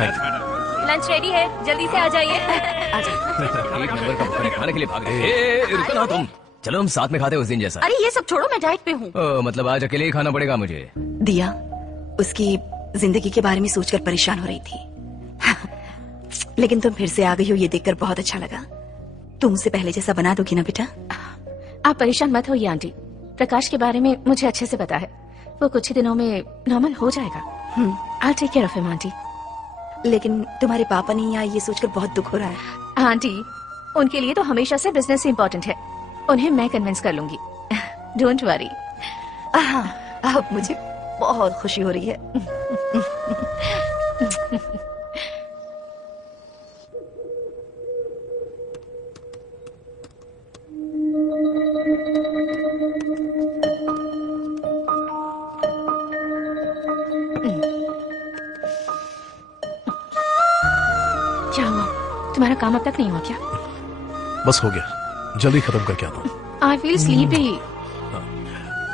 Lunch ready है, जल्दी से आ जाइए। एक नंबर का बुखार खाने के लिए भाग रहे। रुको ना तुम, चलो हम साथ में खाते उस दिन जैसा। अरे ये सब छोड़ो, मैं डाइट पे हूँ। मतलब आज अकेले ही खाना पड़ेगा मुझे। दिया उसकी जिंदगी के बारे में सोचकर परेशान हो रही थी, लेकिन तुम फिर से आ गई हो, ये देखकर बहुत अच्छा लगा। तुम उसे पहले जैसा बना दोगी ना बेटा? आप परेशान मत होइए आंटी, प्रकाश के बारे में मुझे अच्छे से पता है, वो कुछ ही दिनों में नॉर्मल हो जाएगा। I'll take care of him, aunty. लेकिन तुम्हारे पापा नहीं आए, ये सोचकर बहुत दुख हो रहा है। आंटी, उनके लिए तो हमेशा से बिजनेस इम्पोर्टेंट है, उन्हें मैं कन्विंस कर लूंगी। Don't worry. अब मुझे बहुत खुशी हो रही है। क्या हुआ? तुम्हारा काम अब तक नहीं हुआ क्या? बस हो गया, जल्दी खत्म करके आता हूँ। I feel sleepy.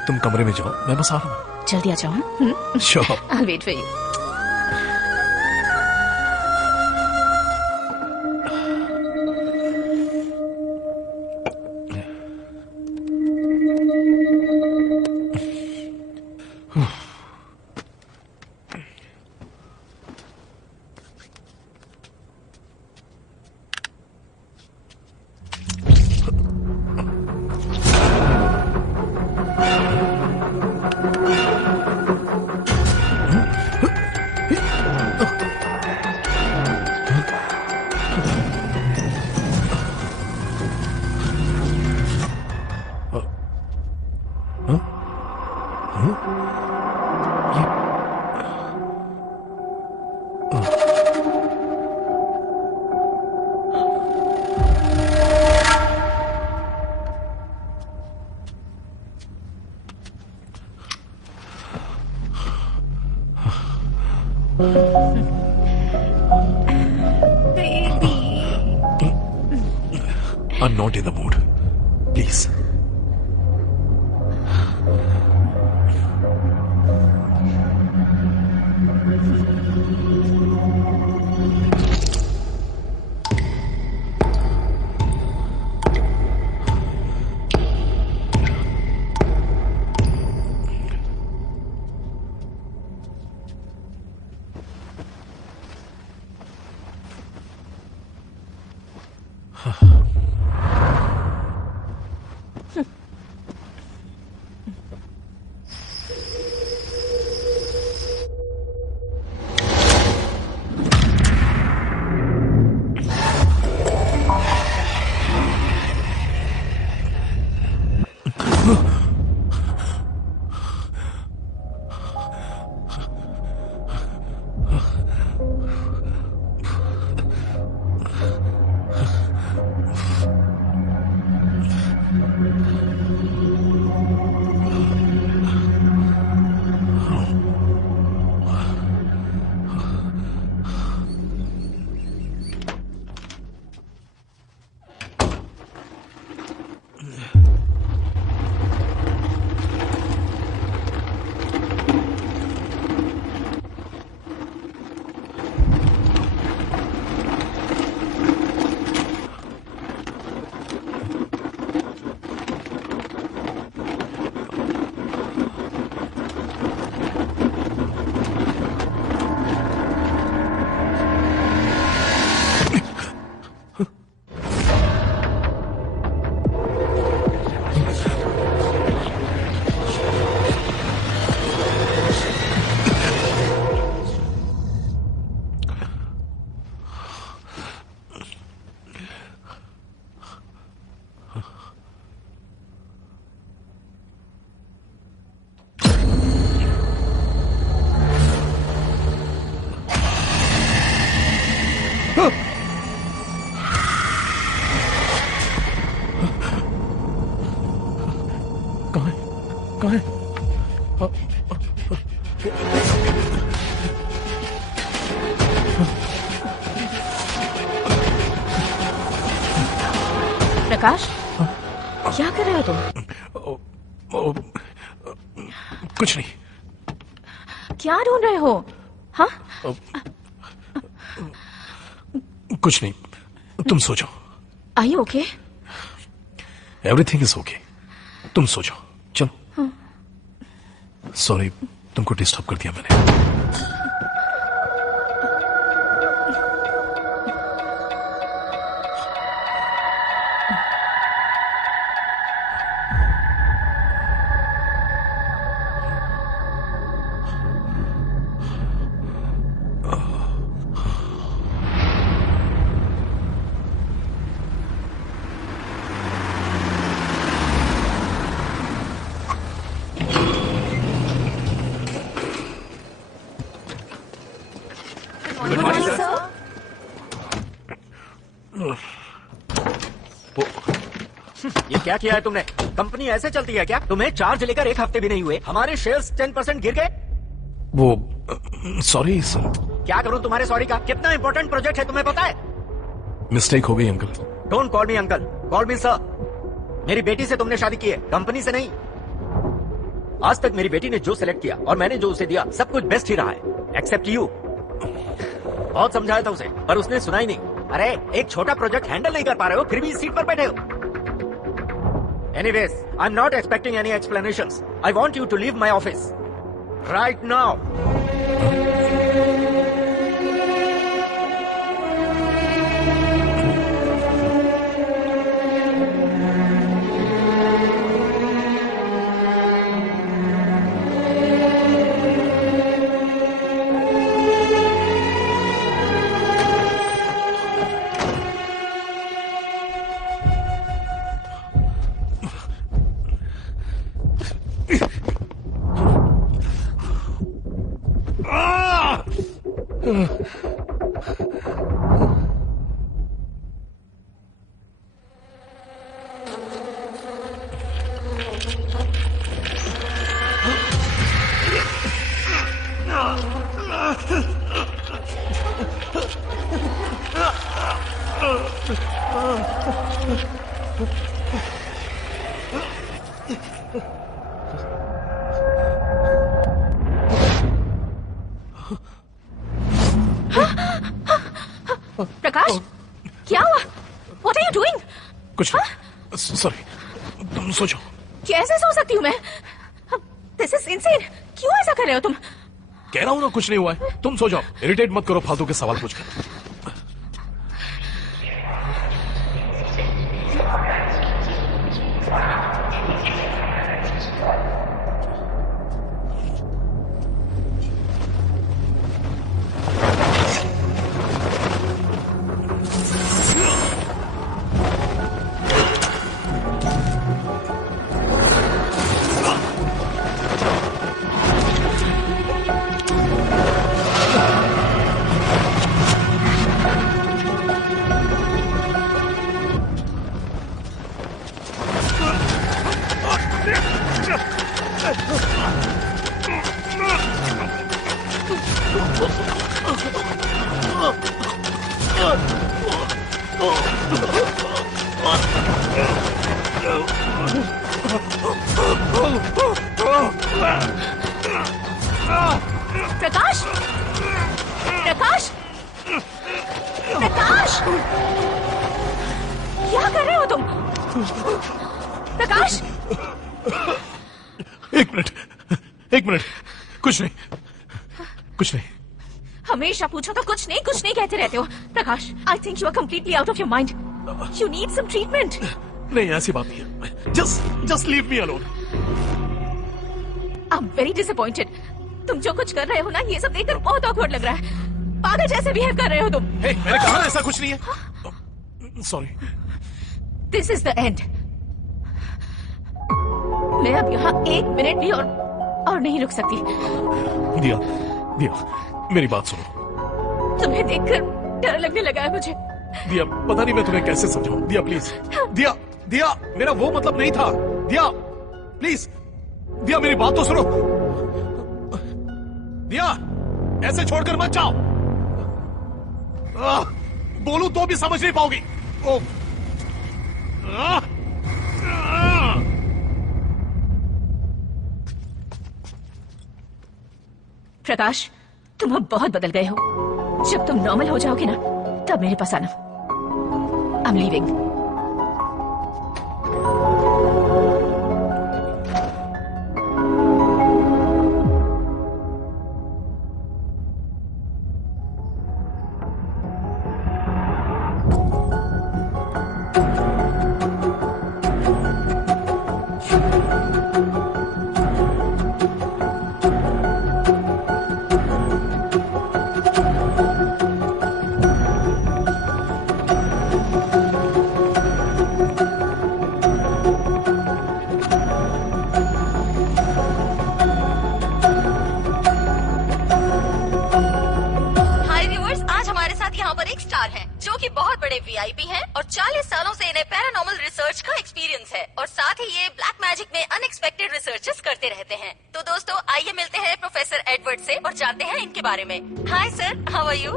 तुम कमरे में जाओ, मैं बस आ रहा हूँ। जल्दी आ जाओ। Sure. I'll wait for you. I'm not in the mood. Please. प्रकाश, क्या कर रहे हो तुम? कुछ नहीं। क्या ढूंढ रहे हो? हाँ? कुछ नहीं, तुम सो जाओ। Are you okay? Everything is okay, तुम सो जाओ, चलो। सॉरी, तुमको डिस्टर्ब कर दिया मैंने। ये क्या किया है तुमने? कंपनी ऐसे चलती है क्या? तुम्हें चार्ज लेकर 1 हफ्ते भी नहीं हुए, हमारे शेयर्स 10% गिर गए। वो सॉरी सर। क्या करूं तुम्हारे सॉरी का? कितना इंपॉर्टेंट प्रोजेक्ट है तुम्हें पता है? मिस्टेक हो गई uncle. Don't call me uncle, call me sir. मेरी बेटी से तुमने शादी की है, कंपनी से नहीं। आज तक मेरी बेटी ने जो सिलेक्ट किया और मैंने जो उसे दिया, सब कुछ बेस्ट ही रहा है, एक्सेप्ट यू। बहुत समझाया था उसे, पर उसने सुना ही नहीं। अरे एक छोटा प्रोजेक्ट हैंडल नहीं कर पा रहे हो, फिर भी इस सीट पर बैठे हो। Anyways, I'm not expecting any explanations. I want you to leave my office right now. प्रकाश, क्या हुआ? What are you doing? कुछ नहीं, सॉरी, तुम सो जाओ। कैसे सो सकती हूँ मैं? This is insane. क्यों ऐसा कर रहे हो तुम? कह रहा हूं ना कुछ नहीं हुआ है, तुम सो जाओ। इरिटेट मत करो फालतू के सवाल पूछकर। प्रकाश, प्रकाश, प्रकाश, क्या कर रहे हो तुम? प्रकाश, एक मिनट, एक मिनट, कुछ नहीं, कुछ नहीं। हमेशा पूछो तो कुछ नहीं कहते रहते हो। Prakash, I think you are completely out of your mind. You need some treatment. नहीं, ऐसी बात नहीं है। Just leave me alone. I am very disappointed. तुम जो कुछ कर रहे हो ना, ये सब देखकर बहुत ऑकवर्ड लग रहा है। पागल जैसे बिहेव कर रहे हो तुम। हे, मैंने कहा ऐसा कुछ नहीं है। Sorry. This is the end. मैं अब यहाँ 1 मिनट भी और नहीं रुक सकती। दिया, दिया, मेरी बात सुनो। तुम्हें देखकर डर लगने लगा है मुझे। दिया, पता नहीं मैं तुम्हें कैसे समझाऊं। दिया प्लीज, दिया, दिया, मेरा वो मतलब नहीं था। दिया प्लीज, दिया मेरी बात तो सुनो। दिया, ऐसे छोड़कर मत जाओ। बोलूं तो भी समझ नहीं पाओगी। प्रकाश, तुम अब बहुत बदल गए हो। जब तुम नॉर्मल हो जाओगे ना, तब मेरे पास आना। I am leaving. वीआईपी हैं और 40 सालों से इन्हें पैरानॉर्मल रिसर्च का एक्सपीरियंस है और साथ ही ये ब्लैक मैजिक में अनएक्सपेक्टेड रिसर्चेस करते रहते हैं। तो दोस्तों आइए मिलते हैं प्रोफेसर एडवर्ड से और जानते हैं इनके बारे में। Hi sir, how are you?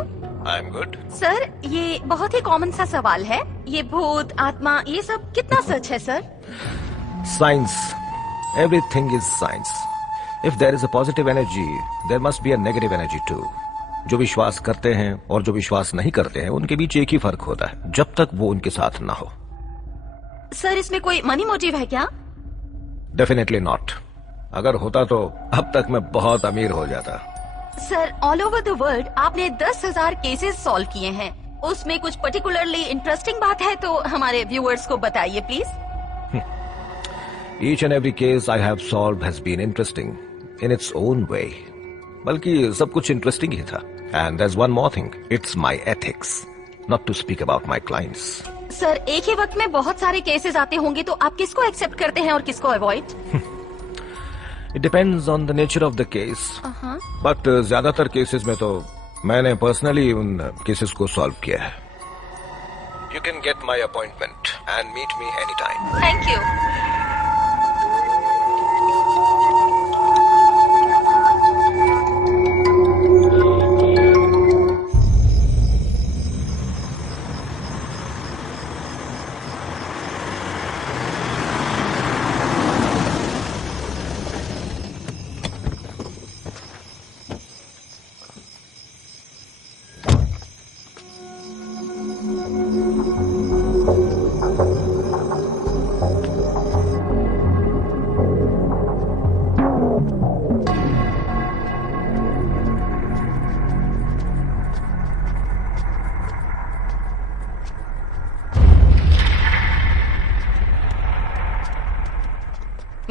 I am good. Sir, ये बहुत ही कॉमन सा सवाल है, ये भूत आत्मा ये सब कितना सच है sir? Science, everything is science. If there is a positive energy there must be a negative energy too. जो विश्वास करते हैं और जो विश्वास नहीं करते हैं उनके बीच एक ही फर्क होता है, जब तक वो उनके साथ ना हो। सर, इसमें कोई मनी मोटिव है क्या? Definitely not. अगर होता तो अब तक मैं बहुत अमीर हो जाता। Sir, all over the world आपने 10,000 केसेस सॉल्व किए हैं, उसमें कुछ पर्टिकुलरली इंटरेस्टिंग बात है तो हमारे व्यूअर्स को बताइए please. Each and every case I have solved has been interesting in its own way. बल्कि सब कुछ इंटरेस्टिंग ही था। And there is one more thing, it's my ethics not to speak about my clients. Sir, एक ही वक्त में बहुत सारे केसेस आते होंगे तो आप किसको एक्सेप्ट करते हैं और किसको avoid? It depends on the nature of the case, but ज्यादातर केसेस में तो मैंने पर्सनली उन केसेस को सॉल्व किया है। You can get my appointment and meet me any time. Thank you.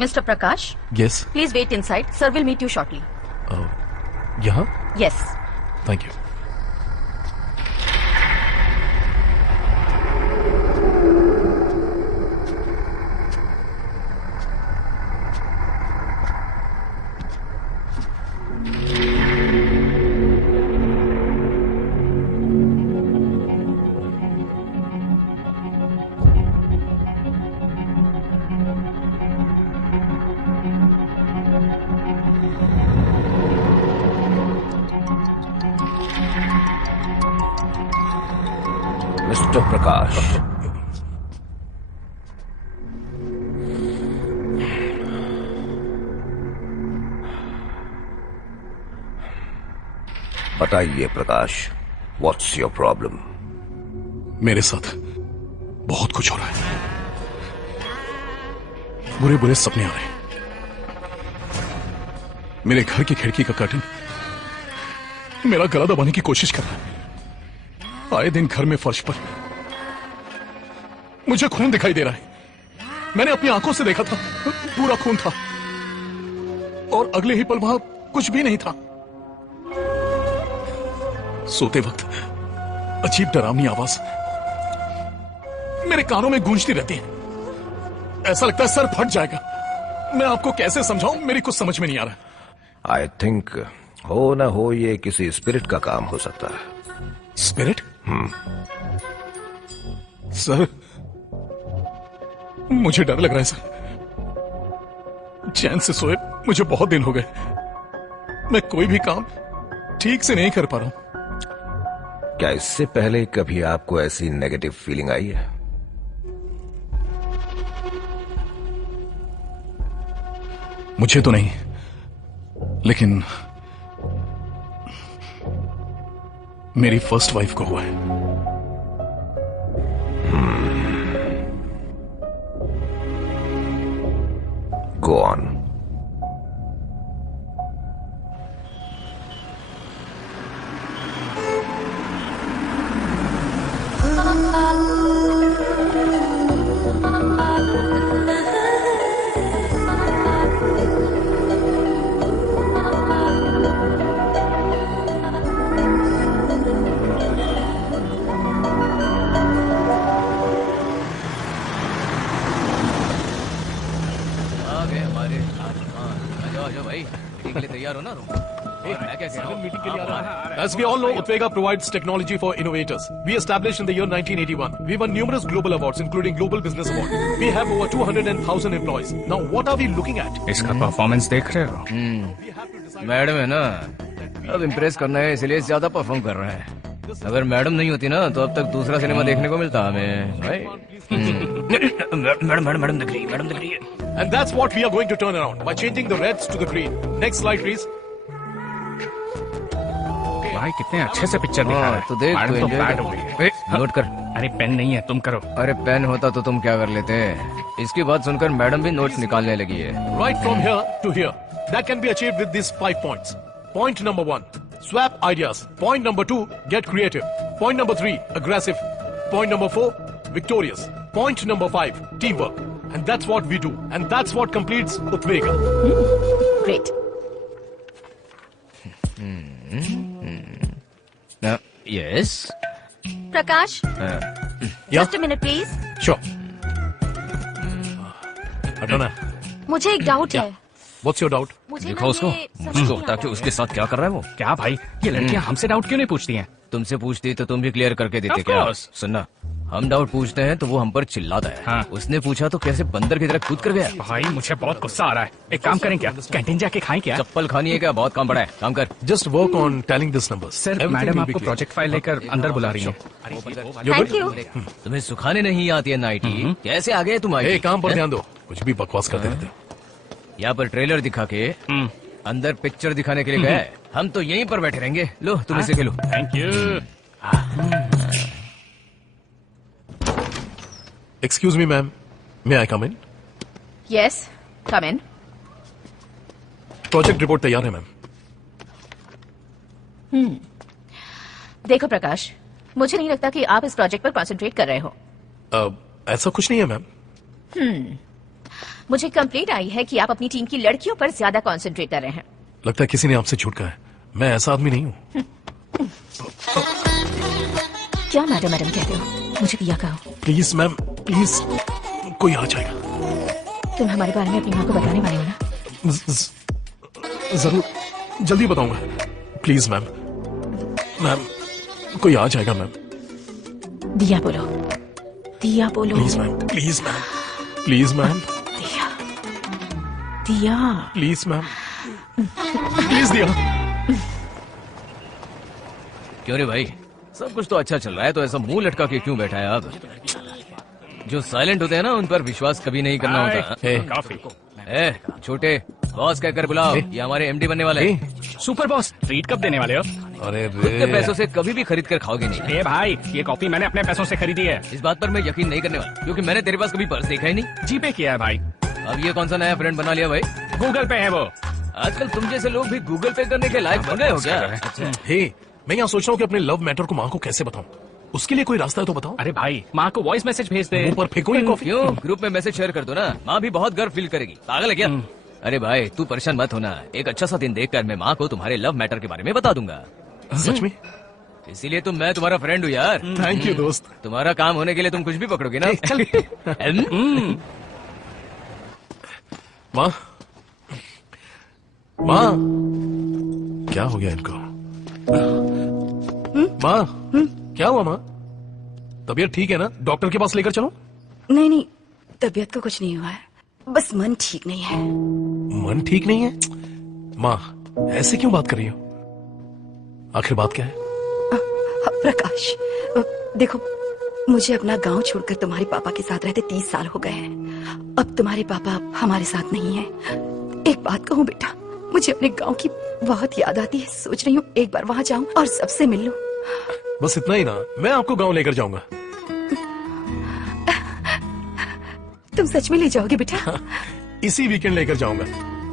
Mr. Prakash? Yes. Please wait inside. Sir will meet you shortly. यहाँ? Yes. Thank you. Mister प्रकाश, बताइए प्रकाश, what's your problem? मेरे साथ बहुत कुछ हो रहा है। बुरे बुरे सपने आ रहे हैं। मेरे घर की खिड़की का कर्टन मेरा गला दबाने की कोशिश कर रहा है। आए दिन घर में फर्श पर मुझे खून दिखाई दे रहा है। मैंने अपनी आंखों से देखा था, पूरा खून था और अगले ही पल वहां कुछ भी नहीं था। सोते वक्त अजीब डरावनी आवाज मेरे कानों में गूंजती रहती है। ऐसा लगता है सर फट जाएगा। मैं आपको कैसे समझाऊं, मेरी कुछ समझ में नहीं आ रहा। आई थिंक हो ना हो ये किसी स्पिरिट का काम हो सकता है। स्पिरिट? सर, मुझे डर लग रहा है सर। चैन से सोए मुझे बहुत दिन हो गए। मैं कोई भी काम ठीक से नहीं कर पा रहा हूं। क्या इससे पहले कभी आपको ऐसी नेगेटिव फीलिंग आई है? मुझे तो नहीं, लेकिन मेरी फर्स्ट वाइफ को हुआ है। Go on. आ गए हमारे आ जाओ भाई, मीटिंग के लिए तैयार हो ना तुम? मैं क्या कह रहा हूँ, मीटिंग के लिए आ रहा है। As we all know, Utwega provides technology for innovators. We established in the year 1981. We won numerous global awards, including Global Business Award. We have over 200,000 employees. Now, what are we looking at? इसका performance देख रहे हो? Madam है ना, अब impress करना है इसलिए ज्यादा परफॉर्म कर रहे हैं। अगर मैडम नहीं होती ना तो अब तक दूसरा सिनेमा देखने को मिलता हमें भाई। मैडम दिख रही है। And that's what we are going to turn around by changing the reds to the green. Next slide, please. भाई कितने अच्छे से पिक्चर दिखा रहा है। तो देख, मैडम तो तो enjoy बैड कर। हो गई है। नोट कर। अरे पेन नहीं है, तुम करो। अरे पेन होता तो तुम क्या कर लेते? इसकी बात सुनकर मैडम भी नोट्स निकालने लगी है। Right from here to here. That can be achieved with these 5 points. Point number 1, swap ideas. Point number 2, get creative. Point number 3, aggressive. Point number 4, victorious. Point number 5, teamwork. And that's what we do. And that's what completes Utwega. Great. Yes. Prakash, Yeah? Just a minute please. Sure. Adana, मुझे एक doubt है। what's your doubt? मुझे देखो ना उसको, ये समझ उसको नहीं ताकि आता उसके साथ क्या कर रहा है वो। क्या भाई, ये लड़कियां हमसे डाउट क्यों नहीं पूछती हैं? तुमसे पूछती तो तुम भी क्लियर करके देते Of क्या? course. सुनना, हम डाउट पूछते हैं तो वो हम पर चिल्लाता है। हाँ। उसने पूछा तो कैसे बंदर की तरह कूद कर गया। भाई मुझे बहुत गुस्सा आ रहा है। एक काम करें क्या, कैंटीन जाके खाएं क्या? चप्पल खानी है क्या? बहुत काम पड़ा है, काम कर। Just work on telling these numbers. Sir Everything madam will be आपको clear. प्रोजेक्ट फाइल लेकर अंदर बुला रही हैं। You're thank good? यू। तुम्हें सुखाने नहीं आती है नाइटी? कैसे आ गए तुम आगे? Hey, काम पर ध्यान दो। कुछ भी बकवास करते रहते हो। यहाँ पर ट्रेलर दिखा के अंदर पिक्चर दिखाने के लिए गए। हम तो यहीं पर बैठे रहेंगे। लो तुम इसे खेलो। Thank you. Excuse me, ma'am. May I come in? Yes, come in. Project report तैयार है, मैम। देखो प्रकाश, मुझे नहीं लगता कि आप इस प्रोजेक्ट पर कंसंट्रेट कर रहे हो। ऐसा कुछ नहीं है, मैम। मुझे कंप्लेंट आई है कि आप अपनी टीम की लड़कियों पर ज्यादा कंसंट्रेट कर रहे हैं। लगता है किसी ने आपसे झूठ कहा है। मैं ऐसा आदमी नहीं हूँ। क्या मैडम कहते हो? मुझे दिया कहो। Please ma'am, please. कोई आ जाएगा। तुम हमारे बारे में अपनी माँ को बताने वाले हो ना? जरूर, जल्दी बताऊंगा। Please ma'am. मैम, कोई आ जाएगा मैम। दिया बोलो, दिया बोलो। Please ma'am, please ma'am, please ma'am, दिया, दिया। प्लीज मैम, प्लीज दिया। क्यों रे भाई, सब कुछ तो अच्छा चल रहा है तो ऐसा मुंह लटका के क्यों बैठा है आप? जो साइलेंट होते हैं ना उन पर विश्वास कभी नहीं करना होता। कॉफी। ए, छोटे बॉस कहकर बुलाओ, ये हमारे एमडी बनने वाले हैं। सुपर बॉस, ट्रीट कब देने वाले हो? अरे खुद के पैसों से कभी भी खरीद कर खाओगे नहीं। ए भाई, ये कॉफी मैंने अपने पैसों से खरीदी है। इस बात पर मैं यकीन नहीं करने वाला, क्योंकि मैंने तेरे पास कभी पर्स देखा ही नहीं। जीपे किया है भाई। अब ये कौन सा नया फ्रेंड बना लिया भाई? गूगल पे है वो। आजकल तुम जैसे लोग भी गूगल पे करने के लायक बन गए हो क्या? अच्छा। हे, मैं यहाँ सोच रहा हूँ कि अपने लव मैटर को माँ को कैसे बताऊँ। उसके लिए कोई रास्ता है तो बताओ। अरे भाई, माँ को वॉइस मैसेज भेज दे। मुंह पर फेंको ये कॉफी। क्यों? ग्रुप में मैसेज शेयर कर दो ना, माँ भी बहुत गर्व फील करेगी। पागल है क्या? अरे भाई तू परेशान मत होना, एक अच्छा सा दिन देखकर मैं माँ को तुम्हारे लव मैटर के बारे में बता दूंगा। सच में? इसीलिए तो मैं तुम्हारा फ्रेंड हूँ यार। थैंक यू दोस्त। तुम्हारा काम होने के लिए तुम कुछ भी पकड़ोगे ना। चल। माँ, माँ, क्या हो गया इनको? माँ, क्या हुआ माँ? तबीयत ठीक है ना? डॉक्टर के पास लेकर चलो। नहीं, तबीयत को कुछ नहीं हुआ है, बस मन ठीक नहीं है। मन ठीक नहीं है? माँ, ऐसे क्यों बात कर रही हो? आखिर बात क्या है? प्रकाश, देखो, मुझे अपना गांव छोड़कर तुम्हारे पापा के साथ रहते 30 साल हो गए हैं। अब तुम्हारे पापा हमारे साथ नहीं हैं। एक बात कहूँ बेटा, मुझे अपने गांव की बहुत याद आती है। सोच रही हूँ एक बार वहाँ जाऊँ और सबसे मिल लूं। बस इतना ही ना? मैं आपको गांव लेकर जाऊंगा। तुम सच में ले जाओगे बेटा? इसी वीकेंड लेकर जाऊंगा,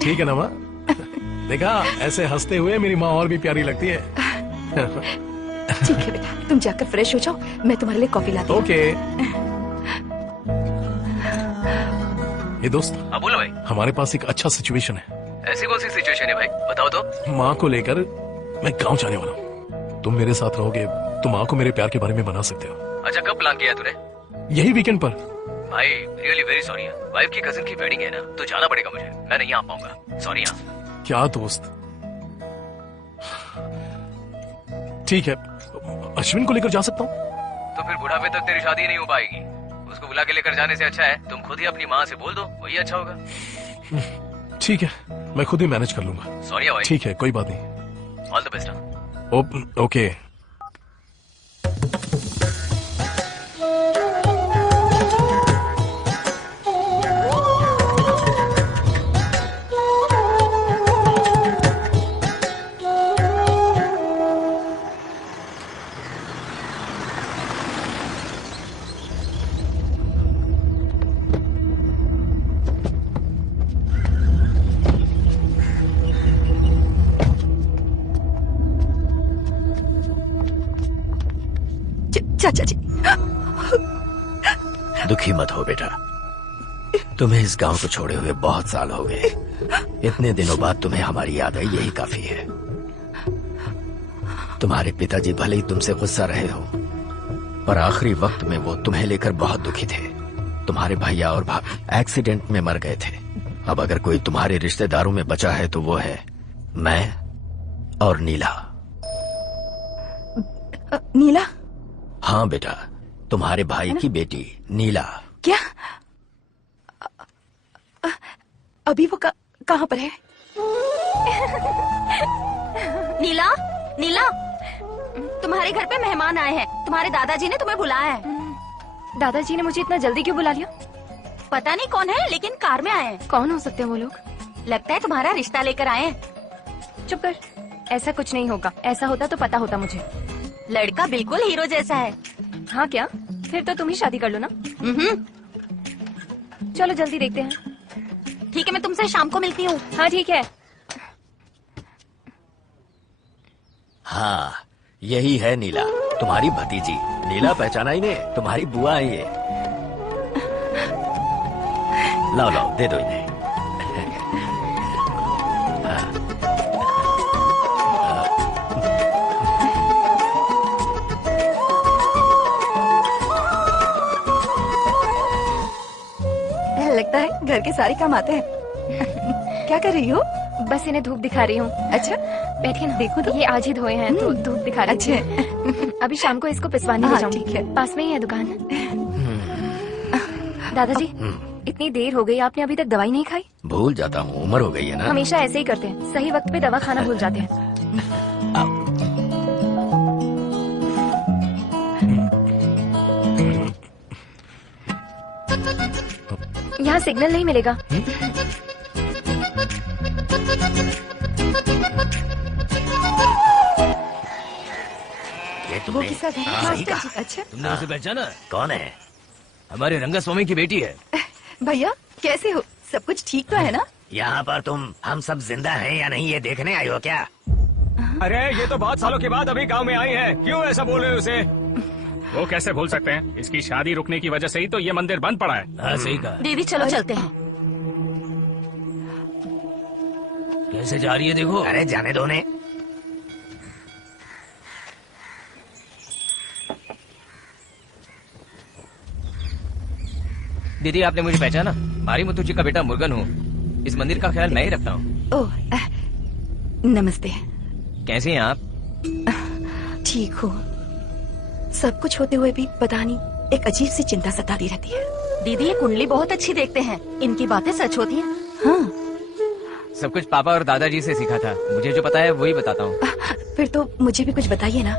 ठीक है ना माँ? देखा, ऐसे हंसते हुए मेरी माँ और भी प्यारी लगती है। ठीक है बेटा, तुम जाकर फ्रेश हो जाओ, मैं तुम्हारे लिए कॉफी लाती हूँ। ओके। ये दोस्त, हाँ बोलो भाई। हमारे पास एक अच्छा सिचुएशन है। ऐसी कौन सी सिचुएशन है भाई, बताओ तो। माँ को लेकर मैं गांव जाने वाला हूँ। तुम मेरे साथ रहोगे तो माँ को मेरे प्यार के बारे में बता सकते हो। अच्छा, कब प्लान किया तूने? यही वीकेंड पर। भाई रियली वेरी सॉरी है, वाइफ की कजिन की वेडिंग है ना, तो जाना पड़ेगा मुझे, मैं नहीं आ पाऊंगा, सॉरी। हाँ क्या दोस्त? ठीक है, अश्विन को लेकर जा सकता हूँ। तो फिर बुढ़ापे तक तेरी शादी नहीं हो पाएगी। उसको बुला के लेकर जाने से अच्छा है तुम खुद ही अपनी माँ से बोल दो, वही अच्छा होगा। ठीक है, मैं खुद ही मैनेज कर लूंगा। सॉरी भाई। ठीक है, कोई बात नहीं। All the best. ओके। चाचा जी, दुखी मत हो बेटा, तुम्हें इस गांव को छोड़े हुए बहुत साल हो गए। इतने दिनों बाद तुम्हें हमारी याद आई, यही काफी है। तुम्हारे पिताजी भले ही तुमसे गुस्सा रहे हो, पर आखिरी वक्त में वो तुम्हें लेकर बहुत दुखी थे। तुम्हारे भैया और भाभी एक्सीडेंट में मर गए थे। अब अगर कोई तुम्हारे रिश्तेदारों में बचा है तो वो है मैं और नीला। नीला? हाँ बेटा, तुम्हारे भाई की बेटी नीला। क्या? अभी वो कहाँ पर है? नीला, नीला, तुम्हारे घर पे मेहमान आए हैं। तुम्हारे दादाजी ने तुम्हें बुलाया है। दादाजी ने मुझे इतना जल्दी क्यों बुला लिया? पता नहीं कौन है, लेकिन कार में आए हैं। कौन हो सकते हैं वो लोग? लगता है तुम्हारा रिश्ता लेकर आए हैं। चुप कर, ऐसा कुछ नहीं होगा। ऐसा होता तो पता होता मुझे। लड़का बिल्कुल हीरो जैसा है। हाँ क्या? फिर तो तुम ही शादी कर लो ना। चलो जल्दी देखते हैं। ठीक है, मैं तुमसे शाम को मिलती हूँ। हाँ ठीक है। हाँ, यही है नीला, तुम्हारी भतीजी। नीला पहचाना ही नहीं? तुम्हारी बुआ है ये। लाओ लाओ, दे दो इन्हें। लगता है घर के सारे काम आते हैं। क्या कर रही हो? बस इन्हें धूप दिखा रही हूँ। अच्छा, बैठिए ना। देखो तो। ये आज ही धोए हैं तो धूप दिखा रही हूँ। अच्छा। अभी शाम को इसको पिसवाने ले हाँ, जाऊंगी। ठीक है। पास में ही है दुकान। दादाजी, इतनी देर हो गई, आपने अभी तक दवाई नहीं खाई? भूल जाता हूँ, उम्र हो गई है ना। हमेशा ऐसे ही करते हैं, सही वक्त पे दवा खाना भूल जाते हैं। यहाँ सिग्नल नहीं मिलेगा। ये वो तुमने किसका घर? सही मास्टर कहा। जी, अच्छा तुमने उसे पहचाना? कौन है? हमारे रंगास्वामी की बेटी है। भैया, कैसे हो? सब कुछ ठीक तो है ना? यहाँ पर तुम हम सब जिंदा हैं या नहीं ये देखने आई हो क्या? अरे ये तो बहुत सालों के बाद अभी गांव में आई है, क्यों ऐसा बोल रहे हो उसे? वो कैसे भूल सकते हैं? इसकी शादी रुकने की वजह से ही तो ये मंदिर बंद पड़ा है। हाँ सही कहा। दीदी चलो चलते हैं। कैसे जा रही है देखो। अरे जाने दो ने। दीदी आपने मुझे पहचाना? मारी मुत्तू जी का बेटा मुर्गन हूँ। इस मंदिर का ख्याल मैं ही रखता हूँ। ओह, नमस्ते। कैसे हैं आप? ठीक हो? सब कुछ होते हुए भी पता नहीं, एक अजीब सी चिंता सताती रहती है। दीदी ये कुंडली बहुत अच्छी देखते हैं, इनकी बातें सच होती हैं। हाँ, सब कुछ पापा और दादाजी से सीखा था। मुझे जो पता है वही बताता हूँ। फिर तो मुझे भी कुछ बताइए ना।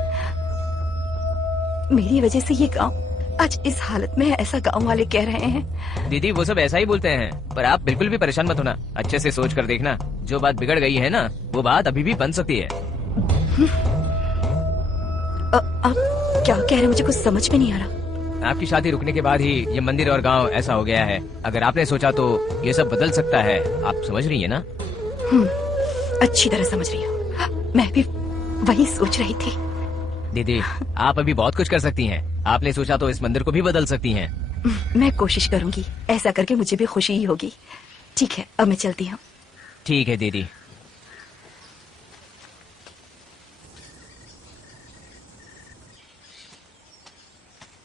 मेरी वजह से ये गांव आज इस हालत में है, ऐसा गांव वाले कह रहे हैं। दीदी वो सब ऐसा ही बोलते हैं, पर आप बिल्कुल भी परेशान मत होना। अच्छे से सोच कर देखना, जो बात बिगड़ गई है ना, वो बात अभी भी बन सकती है। आप क्या कह रहे हैं? मुझे कुछ समझ में नहीं आ रहा। आपकी शादी रुकने के बाद ही ये मंदिर और गांव ऐसा हो गया है। अगर आपने सोचा तो ये सब बदल सकता है। आप समझ रही है ना? अच्छी तरह समझ रही हूँ। मैं भी वही सोच रही थी। दीदी, आप अभी बहुत कुछ कर सकती हैं। आपने सोचा तो इस मंदिर को भी बदल सकती हैं। मैं कोशिश करूंगी। ऐसा करके मुझे भी खुशी ही होगी। ठीक है, अब मैं चलती हूँ। ठीक है दीदी।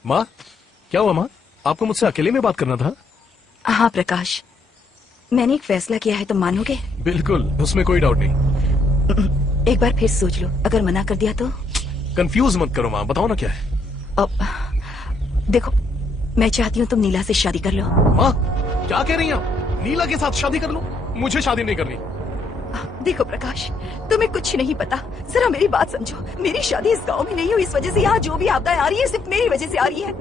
माँ, क्या हुआ माँ? आपको मुझसे अकेले में बात करना था? हाँ प्रकाश, मैंने एक फैसला किया है, तुम मानोगे? बिल्कुल, उसमें कोई डाउट नहीं। एक बार फिर सोच लो, अगर मना कर दिया तो? कंफ्यूज मत करो माँ, बताओ ना क्या है। देखो, मैं चाहती हूँ तुम नीला से शादी कर लो। माँ, क्या कह रही हैं आप? नीला के साथ शादी कर लो? मुझे शादी नहीं करनी। देखो प्रकाश, तुम्हें कुछ नहीं पता। जरा मेरी बात समझो। मेरी शादी इस गांव में नहीं हुई, इस वजह से यहाँ जो भी आपदाएं आ रही है सिर्फ मेरी वजह से आ रही है।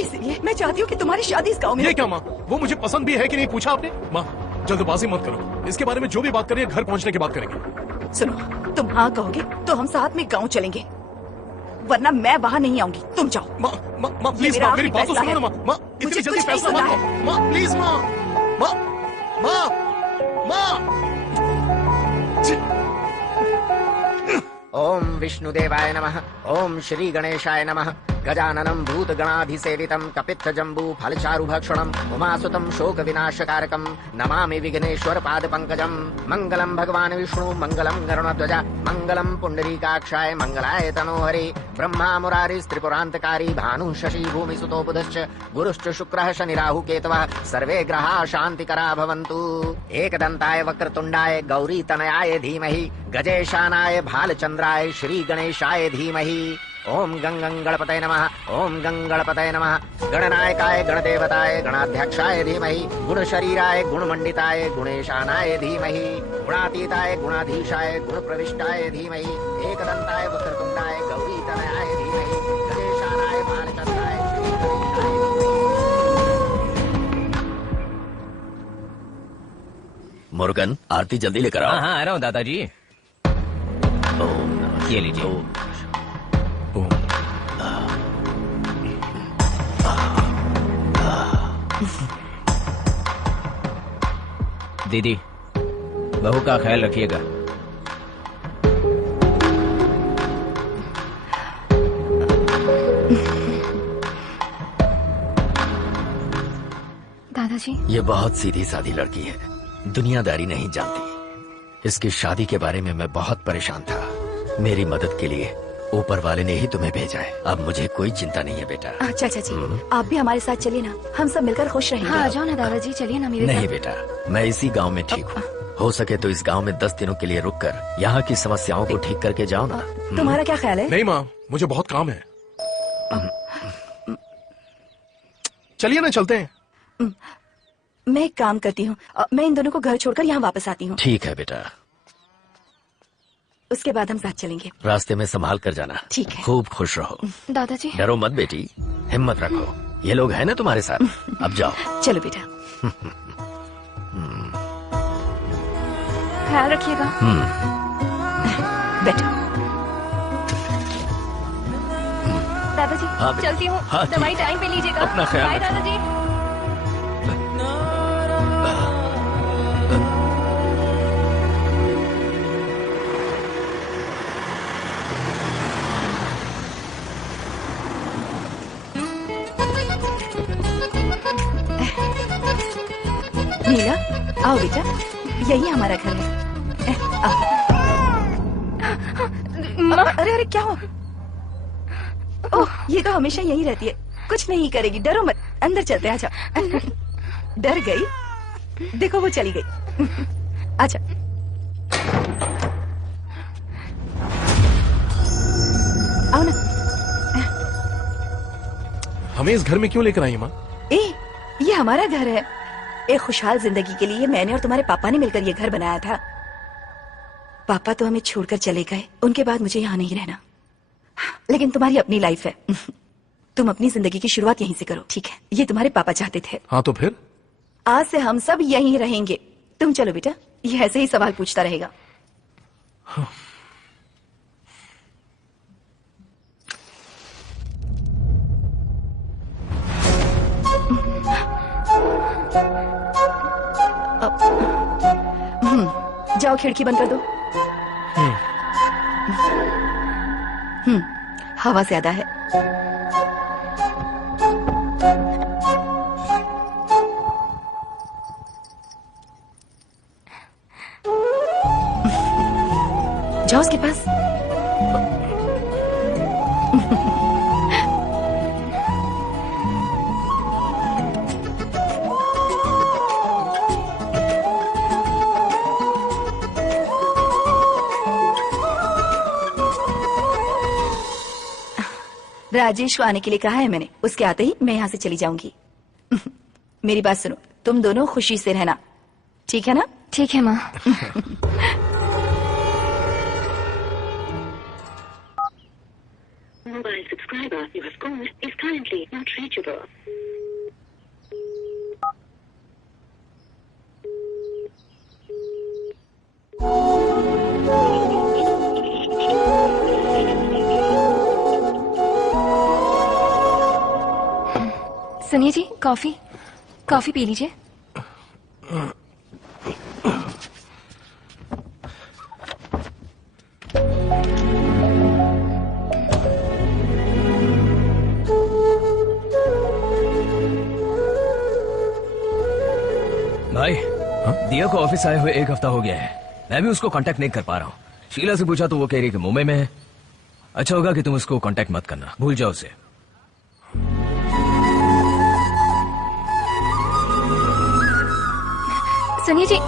इसलिए मैं चाहती हूँ कि तुम्हारी शादी इस गांव में। ये क्या माँ? वो मुझे पसंद भी है कि नहीं पूछा आपने? माँ, जल्दबाजी मत करो। इसके बारे में जो भी बात करें घर पहुँचने के बाद करेंगे। सुनो, तुम हाँ कहोगे तो हम साथ में गाँव चलेंगे, वरना मैं वहाँ नहीं आऊंगी। तुम जाओ। माँ प्लीज, माँ मेरी बात तो सुनो ना। माँ इतनी जल्दी फैसला मत लो। माँ प्लीज, माँ माँ माँ माँ। ओम विष्णुदेवाय नमः। ओम श्री गणेशाय नमः। गजाननं भूतगणाधिसेवितं कपित्थजम्बू फलचारुभक्षणं उमासुतं शोक विनाशकारकं नमामि विघ्नेश्वर पादपङ्कजं। मंगलम भगवान विष्णु मंगलम गरुणध्वज मंगलम पुंडरीकाक्षाय मंगलाय तनोहरि। ब्रह्मा मुरारी त्रिपुरांतकारी भानु शशि भूमि सुतो बुधश्च गुरुश्च शुक्रः शनि राहु केतवः सर्वे ग्रहाः शान्तिकरा भवन्तु। एकदन्ताय वक्रतुण्डाय गौरी तनयाय धीमहि गजेशानाय भालचंद्राय श्री गणेशाय धीमहि। ओम गंगं गणपतये नमः। ओम गंगणपतये नमः। गणनायकाय गणदेवताय गणाध्यक्षाय धीमहि गुणशरीराय गुणमंडिताय गुणेशानाय धीमहि गुणातीताय गुणाधीशाय गुणप्रविष्टाय धीमहि एकदंताय वक्रतुंडाय गौरीतनयाय धीमहि गणेशानाय भालचंद्राय श्री गणेशाय धीमहि। मुर्गन, आरती जल्दी लेकर आओ। हाँ, आ रहा हूँ दादाजी। ये लीजिए। दीदी, बहू का ख्याल रखिएगा। दादाजी, ये बहुत सीधी सादी लड़की है, दुनियादारी नहीं जानती। इसकी शादी के बारे में मैं बहुत परेशान था। मेरी मदद के लिए ऊपर वाले ने ही तुम्हें भेजा है। अब मुझे कोई चिंता नहीं है बेटा। अच्छा चाची, आप भी हमारे साथ चलिए ना, हम सब मिलकर खुश रहेंगे। हाँ, आ जाओ ना दादाजी, चलिए ना मेरे नहीं साथ। बेटा, मैं इसी गांव में ठीक हूँ। हो सके तो इस गांव में 10 दिनों के लिए रुककर यहाँ की समस्याओं को ठीक करके जाओ ना। तुम्हारा क्या ख्याल है? नहीं माँ, मुझे बहुत काम है। चलिए ना, चलते हैं। मैं एक काम करती हूँ, मैं इन दोनों को घर छोड़कर यहाँ वापस आती हूँ। ठीक है बेटा, उसके बाद हम साथ चलेंगे। रास्ते में संभाल कर जाना। ठीक है। खूब खुश रहो। दादाजी, डरो मत बेटी, हिम्मत रखो। ये लोग हैं ना तुम्हारे साथ। अब जाओ। चलो बेटा। ख्याल रखिएगा। बैठो। दादाजी, हाँ, चलती हूँ। हाँ, ठीक। दवाई टाइम पे लीजिएगा। अपना ख्याल बाय रखना। दादाजी। नीला, आओ बेटा, यही हमारा घर है। आओ। अरे अरे क्या हो? ओह, ये तो हमेशा यही रहती है, कुछ नहीं करेगी, डरो मत। अंदर चलते हैं, आजा। डर गई? देखो वो चली गई। आजा। आओ ना। हमें इस घर में क्यों लेकर आई माँ? ये हमारा घर है। एक खुशहाल जिंदगी के लिए मैंने और तुम्हारे पापा ने मिलकर ये घर बनाया था। पापा तो हमें छोड़कर चले गए, उनके बाद मुझे यहाँ नहीं रहना। लेकिन तुम्हारी अपनी लाइफ है, तुम अपनी जिंदगी की शुरुआत यहीं से करो, ठीक है? ये तुम्हारे पापा चाहते थे। हाँ तो फिर? आज से हम सब यहीं रहेंगे। तुम चलो बेटा, ये ऐसे ही सवाल पूछता रहेगा। हाँ। जाओ खिड़की बंद कर दो। हवा ज्यादा है। जाओ उसके पास। राजेश को आने के लिए कहा है मैंने, उसके आते ही मैं यहाँ से चली जाऊंगी। मेरी बात सुनो, तुम दोनों खुशी से रहना, ठीक है ना? ठीक है माँ। Mobile subscriber you have called is currently not reachable. सुनिए जी, कॉफी पी लीजिए। भाई, दिया को ऑफिस आए हुए 1 हफ्ता हो गया है। मैं भी उसको कांटेक्ट नहीं कर पा रहा हूँ। शीला से पूछा तो वो कह रही कि मुंबई में है। अच्छा होगा कि तुम उसको कांटेक्ट मत करना, भूल जाओ उसे। सुनिए जी,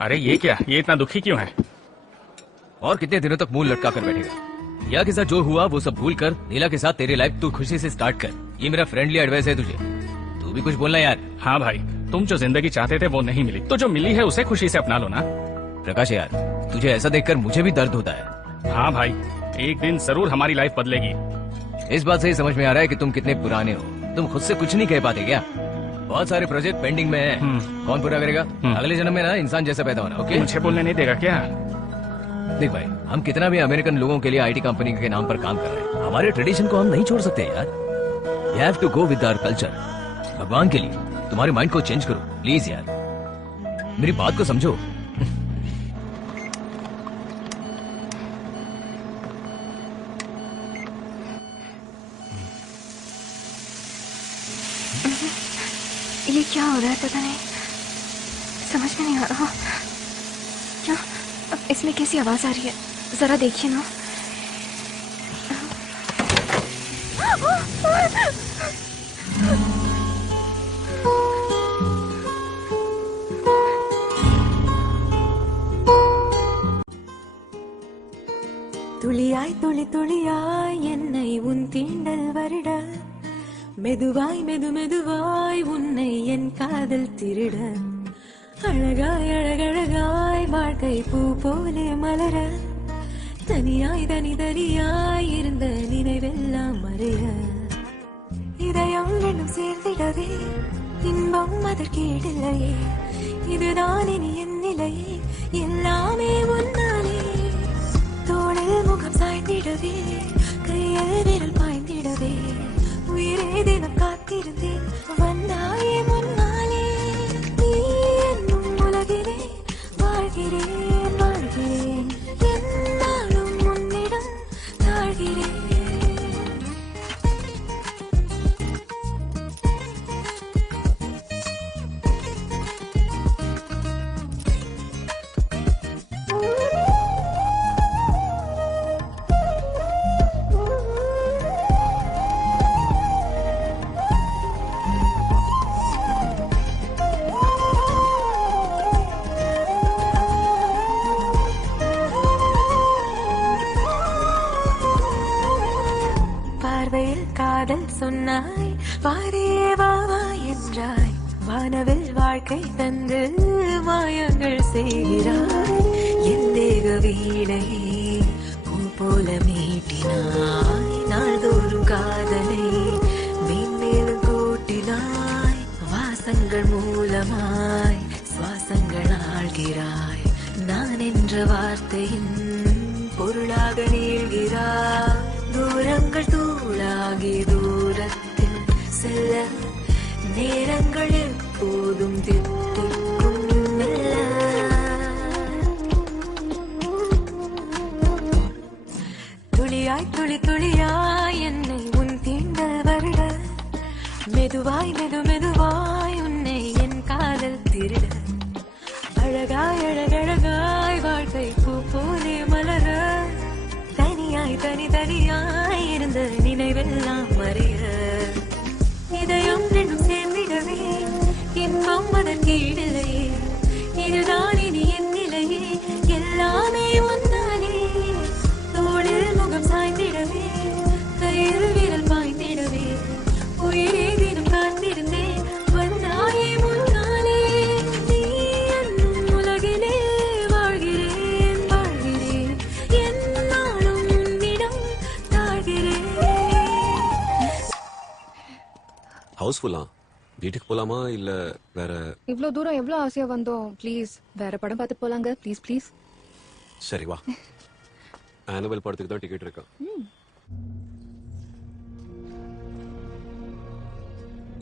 अरे ये क्या, ये इतना दुखी क्यों है? और कितने दिनों तक मुंह लटका कर बैठेगा? दिया के साथ जो हुआ वो सब भूल कर नीला के साथ तेरी लाइफ तू खुशी से स्टार्ट कर। ये मेरा फ्रेंडली एडवाइस है तुझे। तू भी कुछ बोलना यार। हाँ भाई, तुम जो जिंदगी चाहते थे वो नहीं मिली, तो जो मिली है उसे खुशी से अपना लो ना। प्रकाश यार, तुझे ऐसा देखकर मुझे भी दर्द होता है। हाँ भाई, एक दिन जरूर हमारी लाइफ बदलेगी। इस बात से ही समझ में आ रहा है कि तुम कितने पुराने हो। तुम खुद से कुछ नहीं कह पाते क्या? बहुत सारे प्रोजेक्ट पेंडिंग में हैं। कौन पूरा करेगा? अगले जन्म में ना इंसान जैसा पैदा होना। ओके, मुझे बोलने नहीं देगा क्या? देख भाई, हम कितना भी अमेरिकन लोगों के लिए आईटी कंपनी के नाम पर काम कर रहे हैं, हमारे ट्रेडिशन को हम नहीं छोड़ सकते यार। We have to go with our culture. भगवान के लिए तुम्हारे माइंड को चेंज करो प्लीज यार, मेरी बात को समझो। ये क्या हो रहा है पता नहीं, समझ में नहीं आ रहा। क्या इसमें कैसी आवाज आ रही है? जरा देखिए ना। துளியாய் துளி துளியாய் என்னை உன் தீண்டல் வருட, மெதுவாய் மெது மெதுவாய் உன்னை என் காதல் திருட, அழகாய் அழகழகாய் வாழ்க்கை பூ போலே மலர, தனியாய் தனி தனியாய் இருந்த நினைவெல்லாம் மறைய, இதயம் ரெண்டும் சேர்ந்திடவே இன்பம் அதற்கீடில்லையே, இதுதான் இனி என் நிலையே, எல்லாமே உன்னாலே. தோளில் முகம் சாய்ந்திடவே, கையில் விரல் பாய்ந்திடவே, உயிரே தினம் காத்திருந்தேன் வந்தாயே முன்னாலே. நீ என்னும் உலகிலே வாழ்கிறேன் வாழ்கிறேன், என்னாலும் உன்னிடம் தாழ்கிறேன். காதல் சொன்னாய் வாரியே வாவா என்றாய் வானவில் வாழ்க்கை தந்து மாயங்கள் செய்கிறாய் என் தேக வீடை பூ போல மீட்டினாய் நாள்தோறும் காதலை மேன்மேலும் கூட்டினாய் வாசங்கள் மூலமாய் சுவாசங்கள் ஆள்கிறாய் நான் என்ற வார்த்தையின் பொருளாக நீள்கிறாய் தூரங்கள் தூளாகி தூரத்தில் செல்ல நேரங்கள் எப்போதும் தித்திக்கும் மெல்ல துளியாய் துளி துளியாய் என்னை உன் தீண்டல் வருட மெதுவாய் மெதுவாய் உன்னை என் காதல் திருட அழகாய் அழகழகாய் வாழ்க்கை பூ போலே மலர தனியாய் தனியாய் இருந்த நினைவெல்லாம் மறைய இதயம் ரெண்டும் சேர்ந்திடவே இன்பம் அதற்கு ஈடில்லையே இதுதான் இனி என் நிலையே எல்லாமே ஒன்றானே தோளில் முகம் சாய்ந்திடவே கையில் விரல் பாய்ந்திடவே உயிரே தினம் காத்திருந்தேன் வந்தாயே முன்னாலே நீ என்னும் உலகிலே வாழ்கிறேன் வாழ்கிறேன் என்னாலும் உன்னிடம் தாழ்கிறேன். ஹவுஸ்ஃபுல்லா வீட்டுக்கு போலாமா இல்ல வேற? இவ்ளோ தூரம் எவ்வளவு ஆசையா வந்தோம். ப்ளீஸ் வேற படம் பார்த்து போலாங்க. Please please. சரி வா. ஆனுவல் படத்துக்கு தான் டிக்கெட் இருக்கா?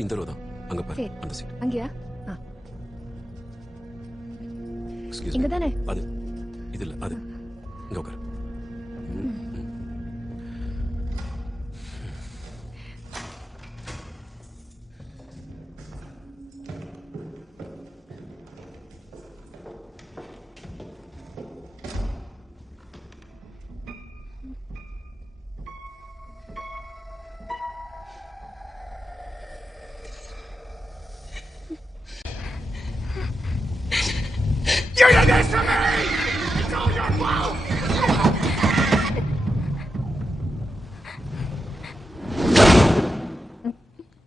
இந்த ரோ தான். அங்க பாரு அந்த சீட். அங்கயா? எக்ஸ்கியூஸ் இங்க தானே? அது இது இல்ல அது. இங்க உட்காரு. You did this to me! It's all your fault!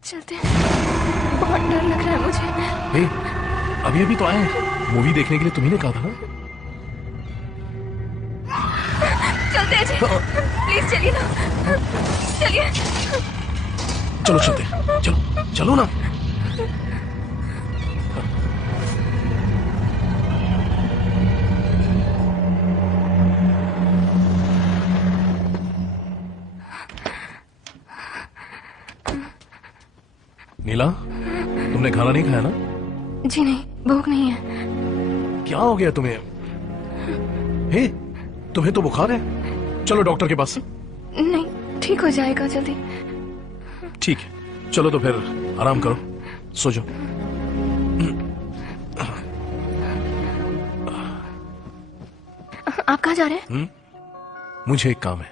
चलते हैं. बहुत डर लग रहा है मुझे. हे, अभी तो आए. मूवी देखने के लिए तुम्ही ने कहा था ना? चलते हैं जी. प्लीज चलिए ना. चलिए. चलो चलते हैं. चलो ना. नीला, तुमने खाना नहीं खाया ना? जी नहीं, भूख नहीं है. क्या हो गया तुम्हें? हे, तुम्हें तो बुखार है. चलो डॉक्टर के पास. नहीं, ठीक हो जाएगा जल्दी. ठीक है, चलो तो फिर आराम करो, सो जाओ. आप कहाँ जा रहे हैं? मुझे एक काम है.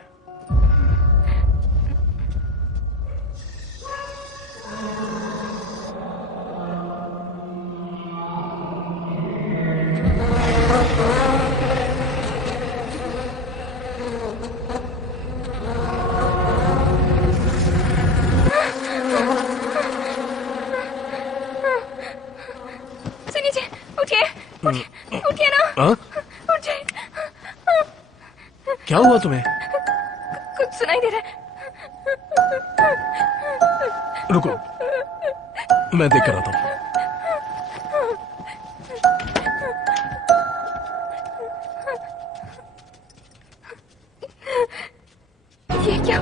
उठिए ना. उठ जाइए. क्या हुआ तुम्हें? कुछ सुनाई दे रहा है. रुको, मैं देख कर आता हूँ. ये क्या?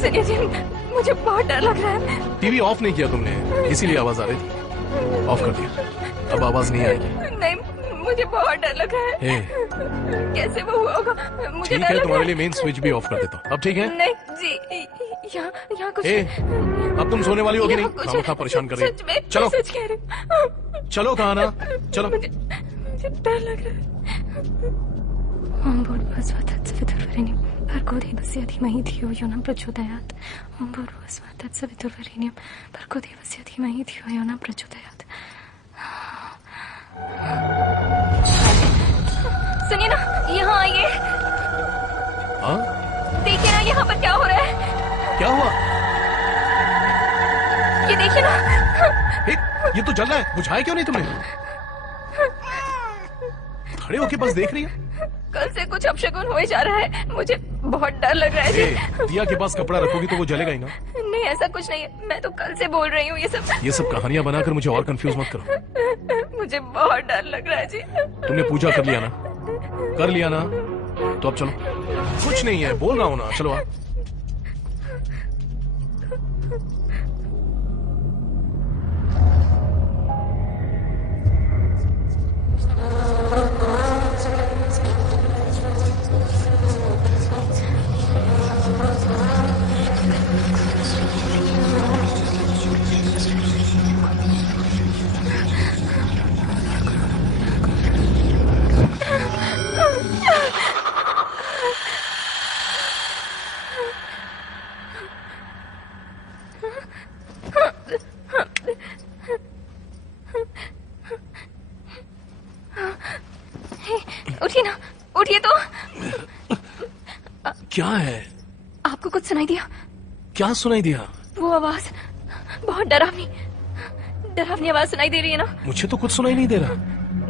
सुनिए जी, मुझे बहुत डर लग रहा है. टीवी ऑफ नहीं किया तुमने, इसीलिए आवाज आ रही थी. ऑफ कर दिया, अब आवाज नहीं आएगी. नहीं, मुझे बहुत डर लग रहा है. कैसे वो हुआ होगा? मुझे ठीक है, तुम्हारे लिए मेन स्विच भी ऑफ कर देता हूँ. अब ठीक है? नहीं जी, यहाँ कुछ. अब तुम सोने वाली होगी नहीं? खामखा परेशान कर रही है. चलो सच कह रही हूँ. चलो कहा ना, चलो. मुझे डर लग रहा है. ओम भूर्भुवस्सुः तत्सवितुर्वरेण्यं भर्गो देवस्य धीमहि धियो यो न प्रचोदयात्. ओम भूर्भुवस्सुः तत्सवितुर्वरेण्यं भर्गो देवस्य धीमहि धियो यो न प्रचोदयात्. सुनिए ना, यहाँ आइए. हाँ? देखिए ना, यहाँ पर ये तो जल रहा है, बुझाया क्यों नहीं तुमने? खड़े होके बस देख रही है। कल से कुछ अपशगुन हो ही जा रहा है, मुझे बहुत डर लग रहा है जी। दिया के पास कपड़ा रखोगी तो वो जलेगा ही ना। नहीं ऐसा कुछ नहीं है, मैं तो कल से बोल रही हूँ ये सब कहानियां बनाकर मुझे और कंफ्यूज मत करो। मुझे बहुत डर लग रहा है जी। तुमने पूजा कर लिया ना? कर लिया ना? तो अब चलो। कुछ नहीं है, बोल रहा हूँ ना, चलो आप। उठिए ना, उठिए तो। क्या है? आपको कुछ सुनाई दिया? क्या सुनाई दिया? वो आवाज बहुत डरावनी आवाज सुनाई दे रही है ना? मुझे तो कुछ सुनाई नहीं दे रहा।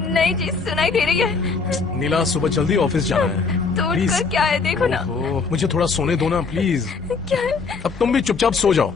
नहीं जी, सुनाई दे रही है। नीला, सुबह जल्दी ऑफिस जाना है। तो उठकर क्या है, देखो ना। मुझे थोड़ा सोने दो ना प्लीज। क्या है? अब तुम भी चुपचाप सो जाओ।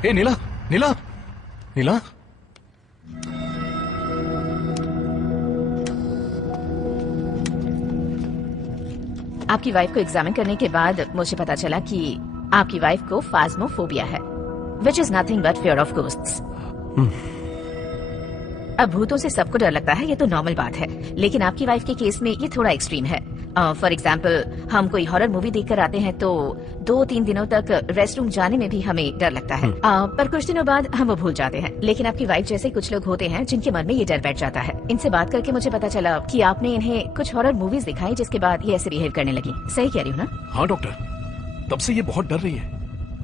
ए नीला, नीला, नीला। आपकी वाइफ को एग्जामिन करने के बाद मुझे पता चला कि आपकी वाइफ को फास्मोफोबिया है, which is nothing but fear of ghosts. अब भूतों से सबको डर लगता है, ये तो नॉर्मल बात है, लेकिन आपकी वाइफ के केस में ये थोड़ा एक्सट्रीम है। फॉर एग्जाम्पल, हम कोई हॉरर मूवी देखकर आते हैं तो 2-3 दिनों तक रेस्ट रूम जाने में भी हमें डर लगता है, पर कुछ दिनों बाद हम वो भूल जाते हैं। लेकिन आपकी वाइफ जैसे कुछ लोग होते हैं जिनके मन में ये डर बैठ जाता है। इनसे बात करके मुझे पता चला कि आपने इन्हें कुछ हॉरर मूवीज दिखाई जिसके बाद ये ऐसे बिहेव करने लगी। सही कह रही हूँ ना? हाँ डॉक्टर, तब से ये बहुत डर रही है।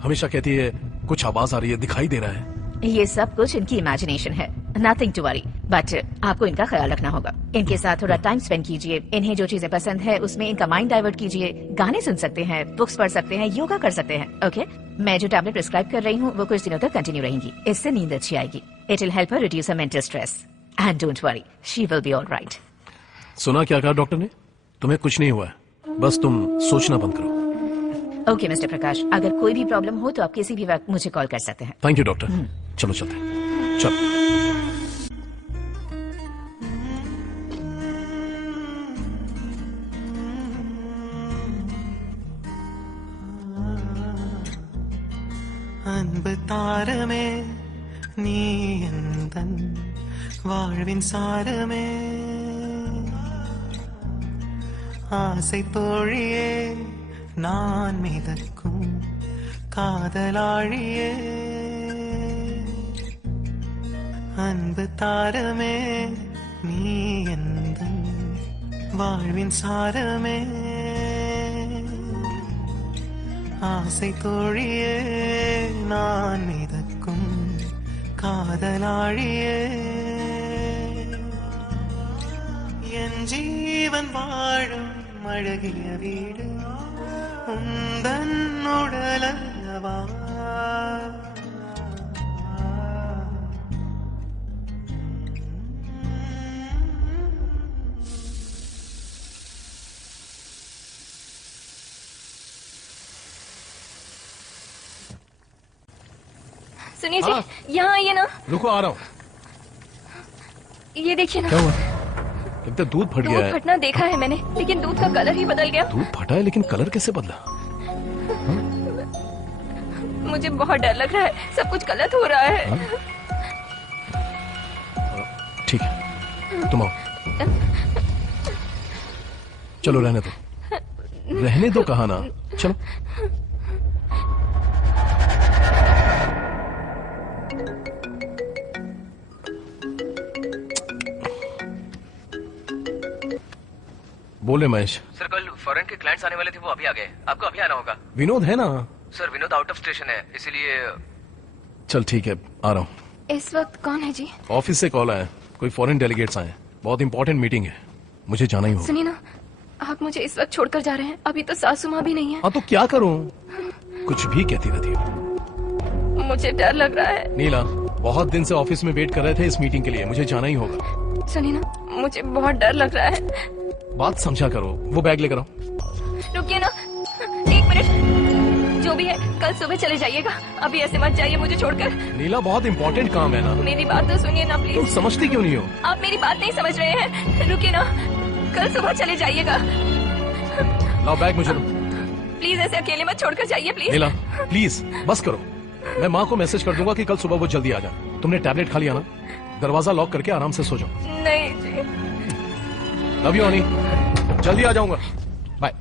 हमेशा कहती है कुछ आवाज आ रही है, दिखाई दे रहा है। ये सब कुछ इनकी इमेजिनेशन है, नथिंग टू वरी, बट आपको इनका ख्याल रखना होगा। इनके साथ थोड़ा टाइम स्पेंड कीजिए, इन्हें जो चीजें पसंद है उसमें इनका माइंड डाइवर्ट कीजिए। गाने सुन सकते हैं, बुक्स पढ़ सकते हैं, योगा कर सकते हैं। ओके, मैं जो टैबलेट प्रिस्क्राइब कर रही हूँ वो कुछ दिनों तक कंटिन्यू रहेंगी। इससे नींद अच्छी आएगी। It will help her reduce her mental stress and don't worry, she will be alright. सुना क्या कहा डॉक्टर ने? तुम्हें कुछ नहीं हुआ है, बस तुम सोचना बंद करो। ओके मिस्टर प्रकाश, अगर कोई भी प्रॉब्लम हो तो आप किसी भी वक्त मुझे कॉल कर सकते हैं। Thank you doctor. चलो चलते हैं, चलो। அன்பு தாரமே நீ எந்தன் வாழ்வின் சாரமே, ஆசை தோழியே நான் மிதக்கும் காதலாழியே, அன்பு தாரமே நீ எந்தன் வாழ்வின் சாரமே, ஆசை தோழியே நான் மிதக்கும் காதலாழியே என் ஜீவன் வாழும் அழகிய வீடு உந்தன் உடலவா सुनिए जी, यहाँ आइए ना। रुको, आ रहा हूँ। ये देखिए ना। क्या हुआ? लगता दूध फट गया है। दूध फटना देखा है मैंने, लेकिन दूध का कलर ही बदल गया। दूध फटा है, लेकिन कलर कैसे बदला? मुझे बहुत डर लग रहा है, सब कुछ गलत हो रहा है। ठीक है, तुम आओ। चलो रहने दो, रहने दो कहा ना, चलो। बोले महेश। सर कल फॉरेन के क्लाइंट्स आने वाले थे, वो अभी आ गए। आपको अभी आना होगा। विनोद है ना? Sir Vinod out of station है, इसीलिए। चल ठीक है, आ रहा हूँ। इस वक्त कौन है जी? ऑफिस से कॉल आया, कोई फॉरेन डेलीगेट्स आए, बहुत इंपॉर्टेंट मीटिंग है, मुझे जाना ही होगा। सुनिए ना, आप मुझे इस वक्त छोड़कर जा रहे हैं, अभी तो सासू माँ भी नहीं है। हाँ तो क्या करूँ, कुछ भी कहती रहती है। मुझे डर लग रहा है। नीला, बहुत दिन से ऑफिस में वेट कर रहे थे इस मीटिंग के लिए, मुझे जाना ही होगा। सुनिए ना, मुझे बहुत डर लग रहा है। बात समझा करो, वो बैग लेकर आओ। रुकिए ना, 1 मिनट। जो भी है, कल सुबह चले जाइएगा, अभी ऐसे मत जाइए मुझे छोड़कर। नीला, बहुत इंपॉर्टेंट काम है ना। मेरी बात तो सुनिए ना प्लीज। तुम समझती क्यों नहीं हो? आप मेरी बात नहीं समझ रहे हैं। रुकिए ना, कल सुबह चले जाइएगा। लाओ बैग मुझे दो। प्लीज ऐसे अकेले मत छोड़कर जाइए प्लीज। नीला प्लीज बस करो, मैं माँ को मैसेज कर दूंगा कि कल सुबह वो जल्दी आ जाए। तुमने टैबलेट खा लिया ना? दरवाजा लॉक करके आराम से सो जाओ। नहीं जी। लव यू हनी, जल्दी आ जाऊंगा, बाय।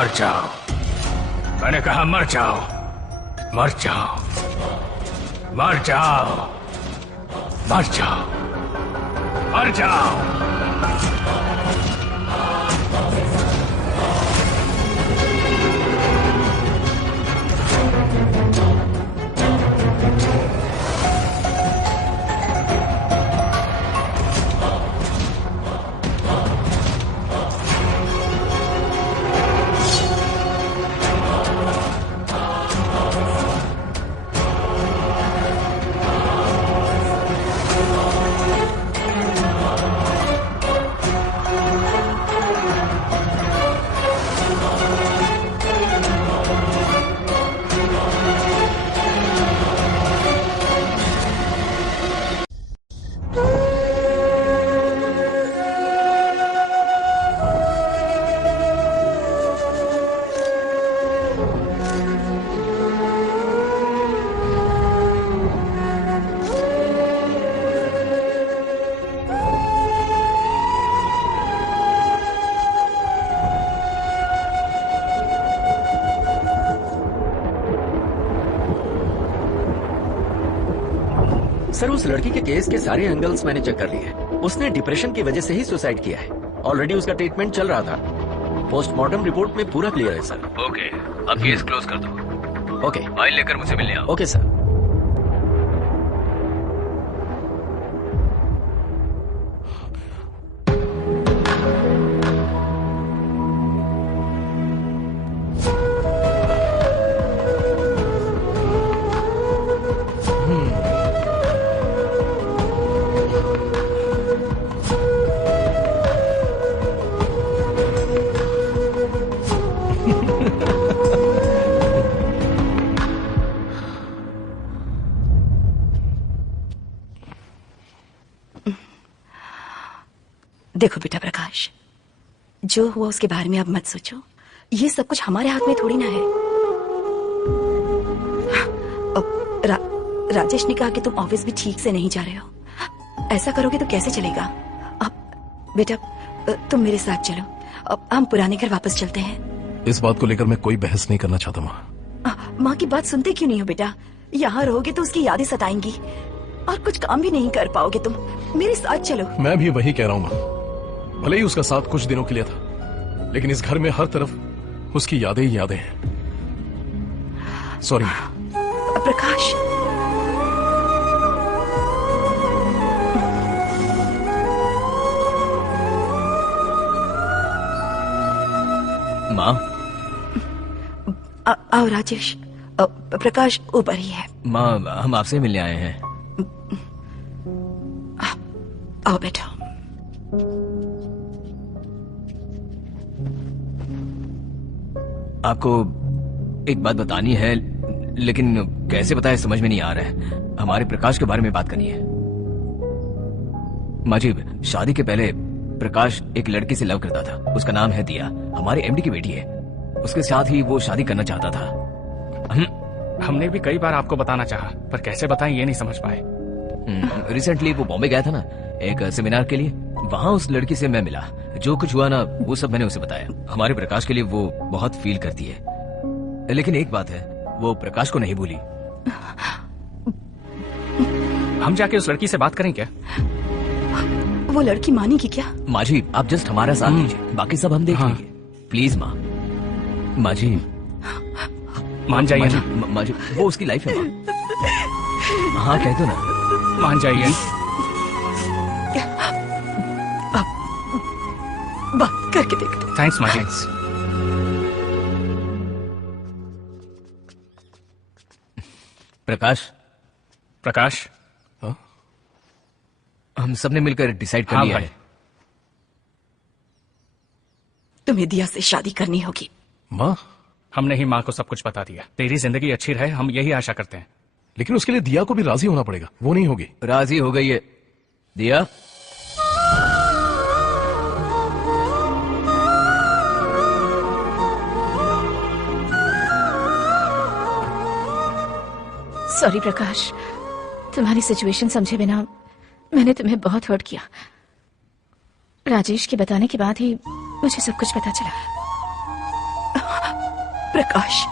मर जाओ, मैंने कहा मर जाओ, मर जाओ, मर जाओ, मर जाओ, मर जाओ। सर, उस लड़की के केस के सारे एंगल्स मैंने चेक कर लिए हैं। उसने डिप्रेशन की वजह से ही सुसाइड किया है। ऑलरेडी उसका ट्रीटमेंट चल रहा था। पोस्टमार्टम रिपोर्ट में पूरा क्लियर है सर। ओके, अब केस क्लोज कर दो। ओके, फाइल लेकर मुझे मिलने आओ। Okay sir. देखो बेटा प्रकाश, जो हुआ उसके बारे में अब मत सोचो। ये सब कुछ हमारे हाथ में थोड़ी ना है। राजेश ने कहा कि तुम ऑफिस भी ठीक से नहीं जा रहे हो। ऐसा करोगे तो कैसे चलेगा? अब बेटा तुम मेरे साथ चलो, अब हम पुराने घर वापस चलते हैं। इस बात को लेकर मैं कोई बहस नहीं करना चाहता माँ। माँ की बात सुनते क्यों नहीं हो बेटा? यहाँ रहोगे तो उसकी यादें सताएंगी और कुछ काम भी नहीं कर पाओगे तुम। मेरे साथ चलो। मैं भी वही कह रहा हूँ माँ। भले ही उसका साथ कुछ दिनों के लिए था, लेकिन इस घर में हर तरफ उसकी यादें ही यादें हैं। सॉरी प्रकाश। माँ। आओ राजेश। प्रकाश ऊपर ही है। माँ, हम आपसे मिलने आए हैं। आओ बेटा। आपको एक बात बतानी है, लेकिन कैसे बताए समझ में नहीं आ रहा है। हमारे प्रकाश के बारे में बात करनी है। माजी, शादी के पहले प्रकाश एक लड़की से लव करता था। उसका नाम है दिया, हमारे एमडी की बेटी है। उसके साथ ही वो शादी करना चाहता था। हमने भी कई बार आपको बताना चाहा, पर कैसे बताएं ये नहीं समझ पाए। रिसेंटली वो बॉम्बे गया था ना, एक सेमिनार के लिए। वहाँ उस लड़की से मैं मिला। जो कुछ हुआ ना, वो सब मैंने उसे बताया। हमारे प्रकाश के लिए वो बहुत फील करती है, लेकिन एक बात है, वो प्रकाश को नहीं भूली। हम जाके उस लड़की से बात करें क्या? वो लड़की मानेगी क्या? माँ जी, आप जस्ट हमारा साथ दीजिए, बाकी सब हम देख लेंगे। प्लीज माँ। माँ जी मान जाइए ना। माँ जी, वो उसकी लाइफ है माँ। हाँ कह दो ना। मान जाइए। बात करके देखते। थैंक्स माँ जी। प्रकाश। प्रकाश, हम सबने मिलकर डिसाइड कर लिया है। तुम्हें दिया से शादी करनी होगी। माँ, हमने ही माँ को सब कुछ बता दिया। तेरी जिंदगी अच्छी रहे, हम यही आशा करते हैं। लेकिन उसके लिए दिया को भी राजी होना पड़ेगा। वो नहीं होगी। राजी हो गई है दिया। सॉरी प्रकाश, तुम्हारी सिचुएशन समझे बिना मैंने तुम्हें बहुत हर्ट किया। राजेश के बताने के बाद ही मुझे सब कुछ पता चला। प्रकाश,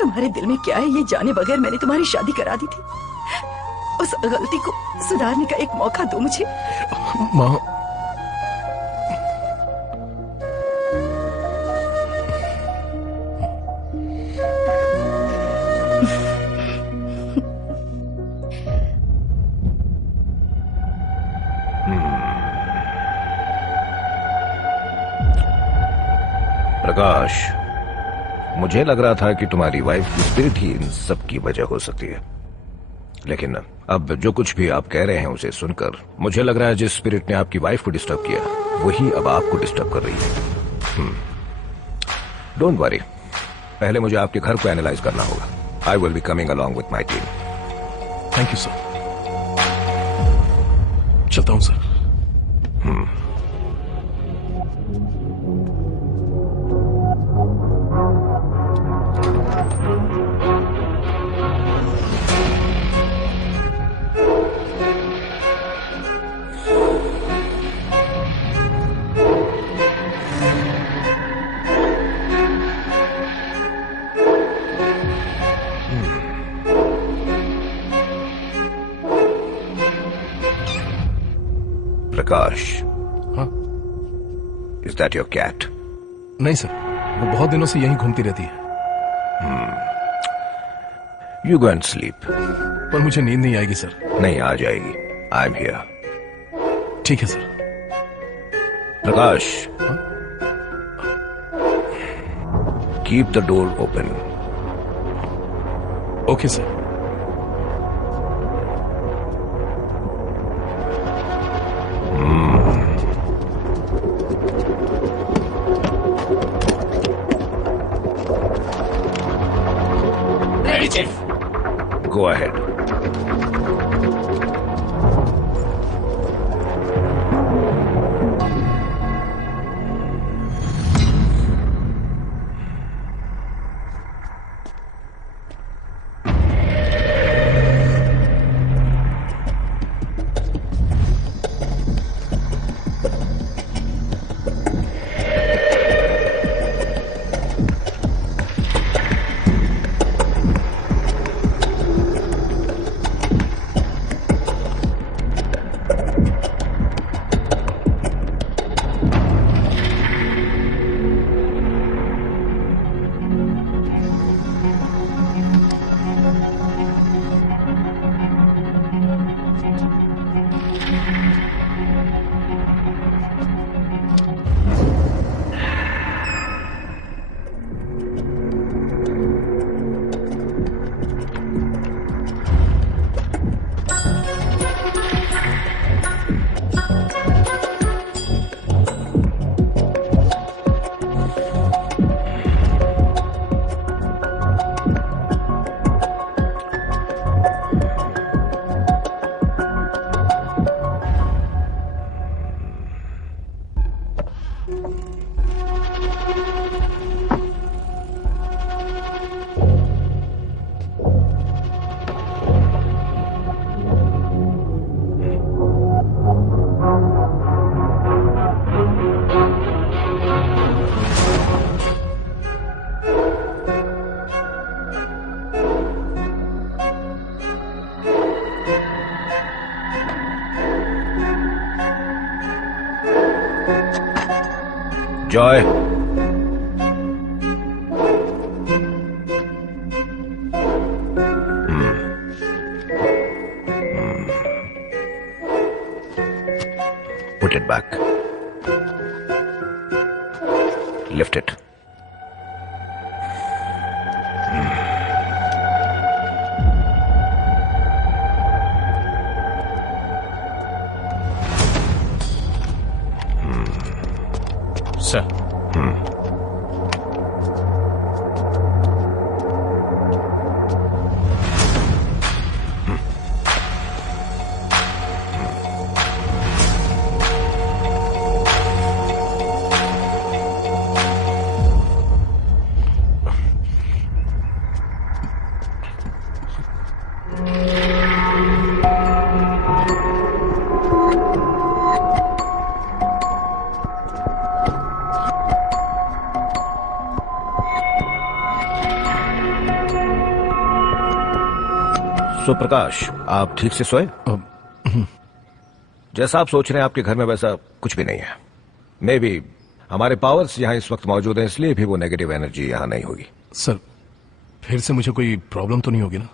तुम्हारे दिल में क्या है ये जाने बगैर मैंने तुम्हारी शादी करा दी थी। उस गलती को सुधारने का एक मौका दो मुझे। माँ, प्रकाश, मुझे लग रहा था कि तुम्हारी वाइफ की स्पिरिट ही इन सब की वजह हो सकती है, लेकिन अब जो कुछ भी आप कह रहे हैं उसे सुनकर मुझे लग रहा है जिस स्पिरिट ने आपकी वाइफ को डिस्टर्ब किया वही अब आपको डिस्टर्ब कर रही है। डोंट वरी, पहले मुझे आपके घर को एनालाइज करना होगा। I will be coming along with my team. Thank you sir. चलता हूं सर। प्रकाश, हाँ? Is that your cat? नहीं सर, वो बहुत दिनों से यहीं घूमती रहती है। You go and sleep. पर मुझे नींद नहीं आएगी सर। नहीं, आ जाएगी। I am here. ठीक है sir. Prakash, keep the door open. Okay sir. Go ahead. Joy. Put it back. Lift it. Sir. सो प्रकाश, आप ठीक से सोए? जैसा आप सोच रहे हैं आपके घर में वैसा कुछ भी नहीं है। मे बी हमारे पावर्स यहाँ इस वक्त मौजूद हैं, इसलिए भी वो नेगेटिव एनर्जी यहाँ नहीं होगी। सर, फिर से मुझे कोई प्रॉब्लम तो नहीं होगी ना?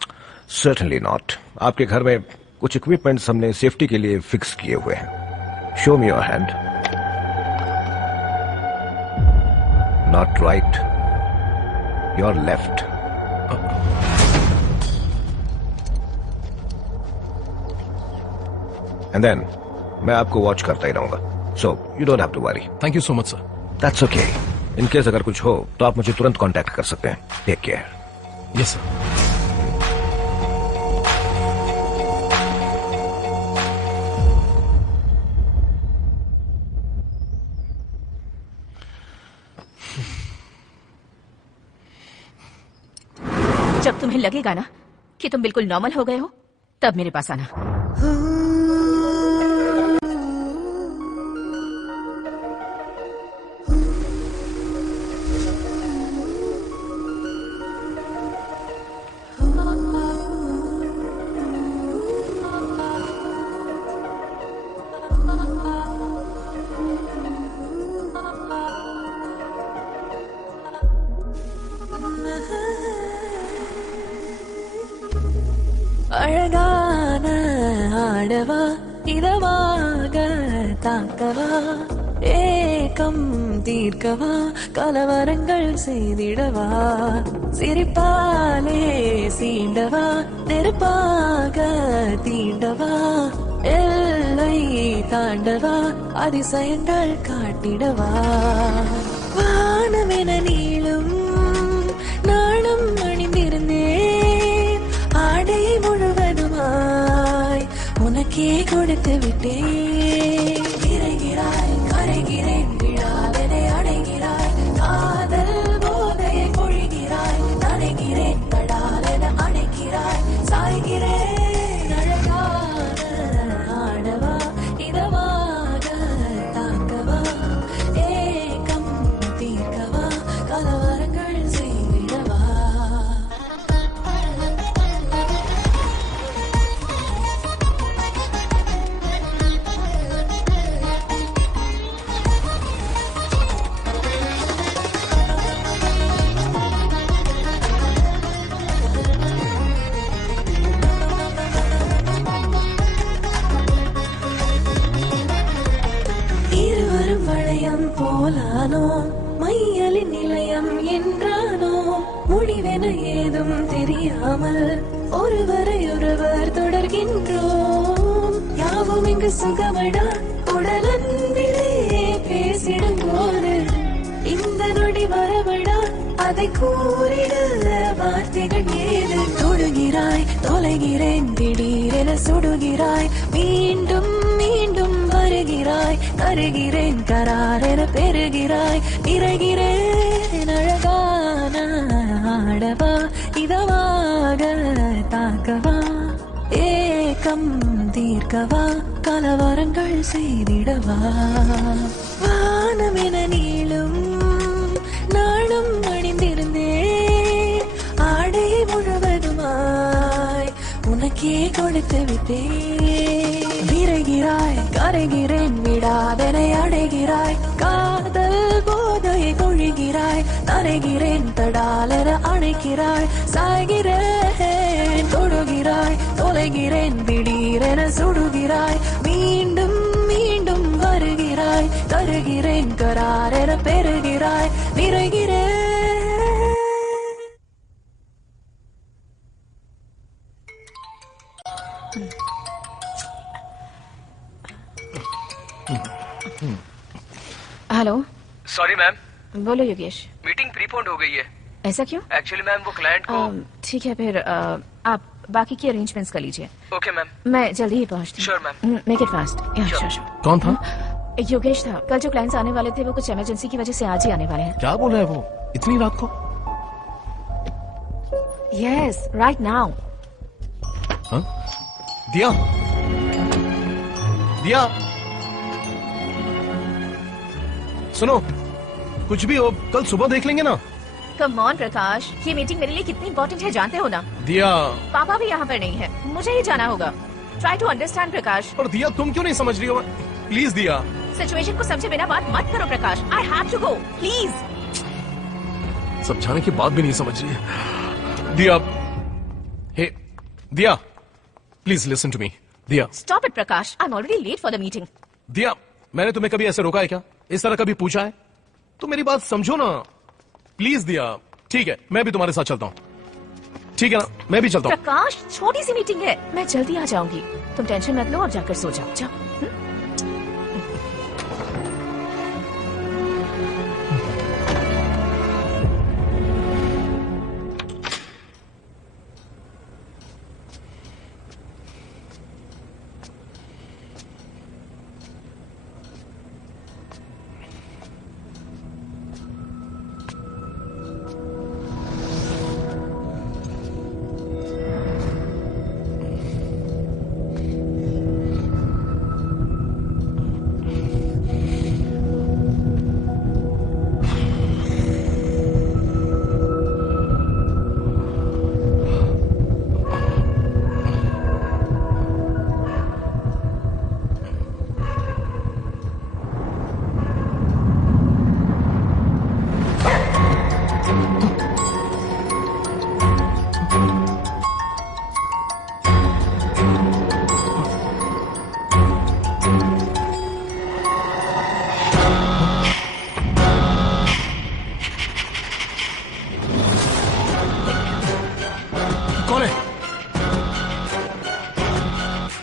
Certainly not. आपके घर में कुछ इक्विपमेंट्स हमने सेफ्टी के लिए फिक्स किए हुए हैं। Show me your hand. Not right, your left. And then मैं आपको वॉच करता ही रहूंगा, so you don't have to worry. Thank you so much sir. That's okay. In case अगर कुछ हो तो आप मुझे तुरंत कांटेक्ट कर सकते हैं। Take care. Yes sir. जब तुम्हें लगेगा ना कि तुम बिल्कुल नॉर्मल हो गए हो, तब मेरे पास आना। அழகான ஆடவா இதமாக தாக்கவா ஏக்கம் தீர்க்கவா கலவரங்கள் செய்திடவா சிரிப்பாலே சீண்டவா நெருப்பாக தீண்டவா எல்லை தாண்டவா அதிசயங்கள் காட்டிடவா வானமென நீளும் நாணம் அணிந்திருந்தேன் ஆடை முழுவதுமாய் உனக்கே கொடுத்து விட்டேன் இறைகிறாய் கரைகிறேன் விழாதனை அடைகிறாய் காதல் போதையை பொழிகிறாய் நனைகிறேன் படாலென அணைக்கிறாய் சாய்கிறேன் அழகான ஆடவா இதமாக தாக்கவா ஏக்கம் தீர்க்கவா கலவரங்கள் செய்திடவா இருவரும் வளையம் போலானோ மையலின் நிலையம் என்றானோ முடிவென ஏதும் தெரியாமல் ஒருவரை ஒருவர் தொடர்கின்றோம் யாவும் இங்கு சுகமடா உடலன்பிலே பேசிடும் போது இந்த நொடி வரவடா அதை கூறிட வார்த்தைகள் ஏது தொடுகிறாய் தொலைகிறேன் திடீரென சுடுகிறாய் மீண்டும் மீண்டும் வருகிறாய் கருகிறேன் கராரென பெறுகிறாய் நிறைகிறேன் அழகான ஆடவா இதமாக தாக்கவா ஏக்கம் தீர்க்கவா கலவரங்கள் செய்திடவா வானமென நீளும் நாளும் அணிந்திருந்தேன் ஆடை முழுவதுமாய் உனக்கே கொடுத்து விட்டேன் விரைகிறாய் கரைகிறேன் விடாதனை அடைகிறாய் காதல் போதையை பொழிகிறாய் நனைகிறேன் தடாலென அணைக்கிறாய் சாய்கிறேன் தொடுகிறாய் தொலைகிறேன் திடீரென சுடுகிறாய் மீண்டும் மீண்டும் வருகிறாய் தருகிறேன் கராரென பெறுகிறாய் நிறைகிறேன் हेलो। सॉरी मैम, बोलो योगेश। मीटिंग प्रीपोन्ड हो गई है। ऐसा क्यों? एक्चुअली मैम वो क्लाइंट को। ठीक है, फिर आप बाकी की अरेंजमेंट्स कर लीजिए। Okay ma'am. मैं जल्दी ही पहुंचती हूँ। Sure ma'am. Make it fast. Sure. कौन था? योगेश था। कल जो क्लाइंट्स आने वाले थे वो कुछ इमरजेंसी की वजह से आज ही आने वाले हैं। क्या बोल रहा है वो इतनी रात को? Yes, right now. दिया, दिया, सुनो, कुछ भी हो कल सुबह देख लेंगे ना। कम ऑन प्रकाश, ये मीटिंग मेरे लिए कितनी इंपॉर्टेंट है जानते हो ना? दिया, पापा भी यहाँ पर नहीं है, मुझे ही जाना होगा। ट्राई टू अंडरस्टैंड प्रकाश। पर दिया तुम क्यों नहीं समझ रही हो? प्लीज दिया। सिचुएशन को समझे बिना बात मत करो Prakash. I have to go, please. समझाने की बात भी नहीं समझ रही है। दिया, हे दिया, please listen to me. Diya, stop it Prakash, I am already late for the meeting. Diya, मैंने तुम्हें कभी ऐसे रोका है क्या? इस तरह कभी पूछा है? तो मेरी बात समझो ना प्लीज। दिया, ठीक है, मैं भी तुम्हारे साथ चलता हूँ। ठीक है ना, मैं भी चलता हूँ। प्रकाश, छोटी सी मीटिंग है, मैं जल्दी आ जाऊंगी। तुम टेंशन मत लो और जाकर सो जाओ। जाओ।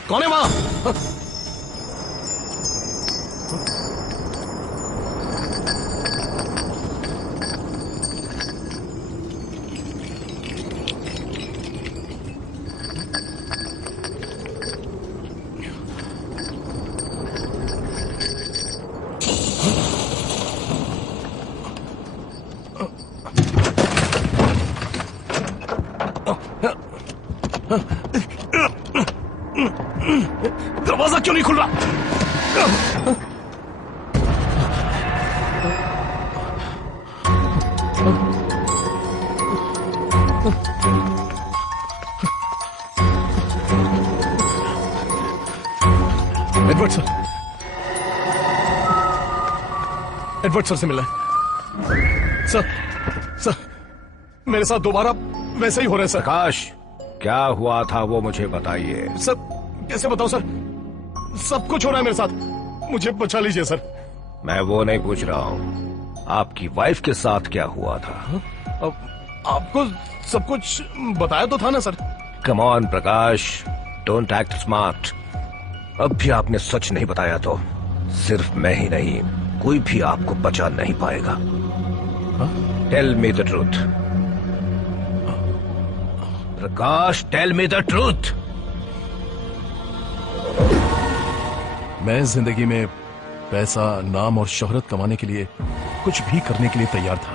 कौन है वहां? दरवाजा क्यों नहीं खुल रहा? एडवर्ड सर, एडवर्ड सर से मिलना है। सर मेरे साथ दोबारा वैसे ही हो रहा है सर। प्रकाश, क्या हुआ था वो मुझे बताइए। सर कैसे बताऊं सर, सब कुछ हो रहा है मेरे साथ, मुझे बचा लीजिए सर। मैं वो नहीं पूछ रहा हूँ, आपकी वाइफ के साथ क्या हुआ था? आपको सब कुछ बताया तो था ना sir. Come on Prakash, don't act smart. अब भी आपने सच नहीं बताया तो सिर्फ मैं ही नहीं, कोई भी आपको बचा नहीं पाएगा। Tell me the truth Prakash, tell me the truth. मैं जिंदगी में पैसा, नाम और शोहरत कमाने के लिए कुछ भी करने के लिए तैयार था।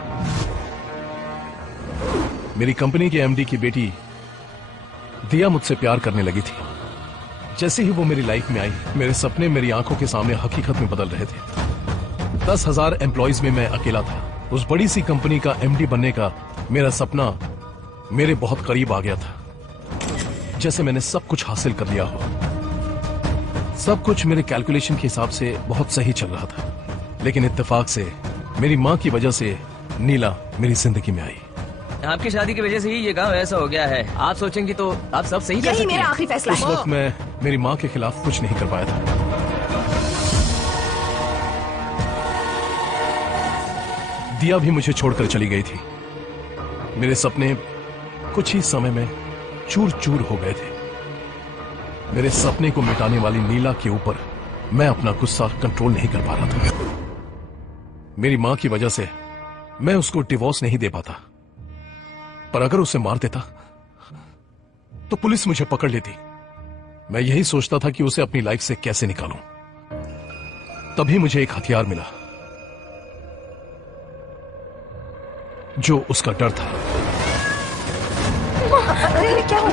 मेरी कंपनी के एमडी की बेटी दिया मुझसे प्यार करने लगी थी। जैसे ही वो मेरी लाइफ में आई, मेरे सपने मेरी आंखों के सामने हकीकत में बदल रहे थे। 10,000 एम्प्लॉइज में मैं अकेला था। उस बड़ी सी कंपनी का एमडी बनने का मेरा सपना मेरे बहुत करीब आ गया था। जैसे मैंने सब कुछ हासिल कर लिया हो। सब कुछ मेरे कैलकुलेशन के हिसाब से बहुत सही चल रहा था, लेकिन इत्तेफाक से मेरी माँ की वजह से नीला मेरी जिंदगी में आई। आपकी शादी की वजह से ही ये गांव ऐसा हो गया है। आप सोचेंगे तो आप सब सही यही मेरा आखिरी फैसला उस है। वक्त मैं मेरी माँ के खिलाफ कुछ नहीं कर पाया था। दिया भी मुझे छोड़कर चली गई थी। मेरे सपने कुछ ही समय में चूर चूर हो गए थे। मेरे सपने को मिटाने वाली नीला के ऊपर मैं अपना गुस्सा कंट्रोल नहीं कर पा रहा था। मेरी मां की वजह से मैं उसको डिवोर्स नहीं दे पाता, पर अगर उसे मार देता तो पुलिस मुझे पकड़ लेती। मैं यही सोचता था कि उसे अपनी लाइफ से कैसे निकालूं। तभी मुझे एक हथियार मिला, जो उसका डर था। अरे क्या हुआ?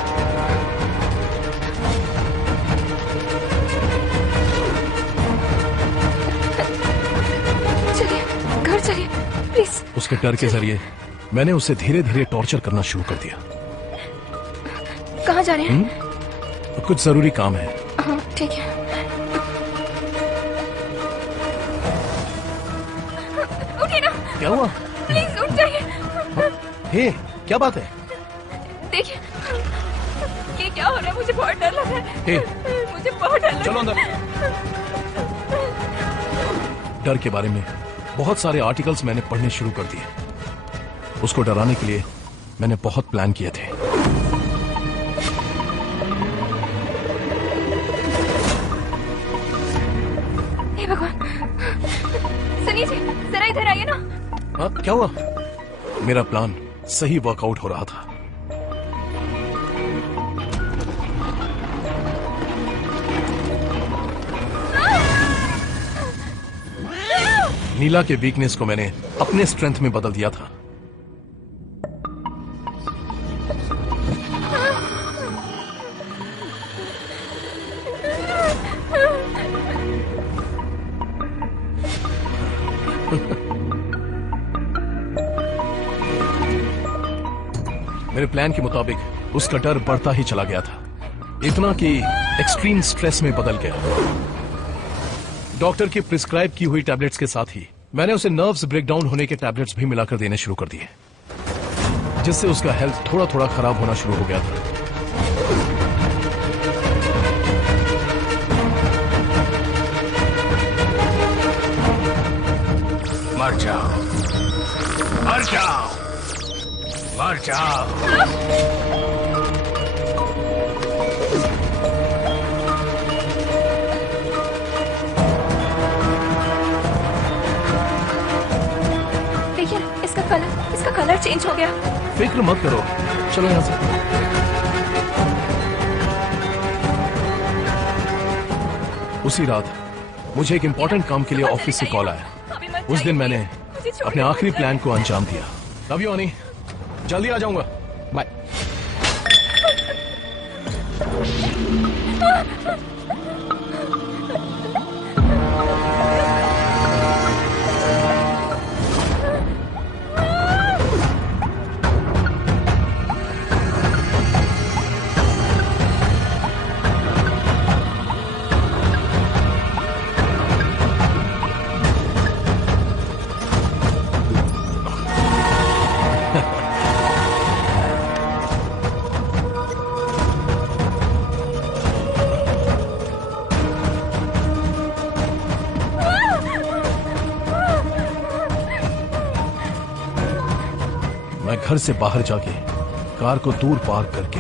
चलिए घर चलिए प्लीज। उसके डर के जरिए मैंने उसे धीरे धीरे टॉर्चर करना शुरू कर दिया। कहाँ जा रहे हैं? कुछ जरूरी काम है। हाँ ठीक है। उठिए ना। क्या हुआ? प्लीज उठ जाइए। हे, क्या बात है? देखिए ये क्या हो रहा है, मुझे बहुत डर लग रहा है। हे, मुझे बहुत डर लग चलो अंदर। डर के बारे में बहुत सारे आर्टिकल्स मैंने पढ़ने शुरू कर दिए। उसको डराने के लिए मैंने बहुत प्लान किए थे। हे भगवान, सनी जी जरा इधर आइए ना। हाँ, क्या हुआ? मेरा प्लान सही वर्कआउट हो रहा था। नीला के वीकनेस को मैंने अपने स्ट्रेंथ में बदल दिया था। मेरे प्लान के मुताबिक उसका डर बढ़ता ही चला गया था, इतना कि एक्सट्रीम स्ट्रेस में बदल गया। डॉक्टर की प्रिस्क्राइब की हुई टैबलेट्स के साथ ही मैंने उसे नर्व्स ब्रेकडाउन होने के टैबलेट्स भी मिलाकर देने शुरू कर दिए, जिससे उसका हेल्थ थोड़ा थोड़ा खराब होना शुरू हो गया था। मर जाओ, मर जाओ, मर जाओ। देखिए इसका कलर चेंज हो गया। फिक्र मत करो, चलो यहां से। उसी रात मुझे एक इंपॉर्टेंट काम के लिए ऑफिस से कॉल आया। उस दिन मैंने अपने आखिरी प्लान को अंजाम दिया। लव यू अनी, जल्दी आ जाऊंगा, बाय। मैं घर से बाहर जाके कार को दूर पार्क करके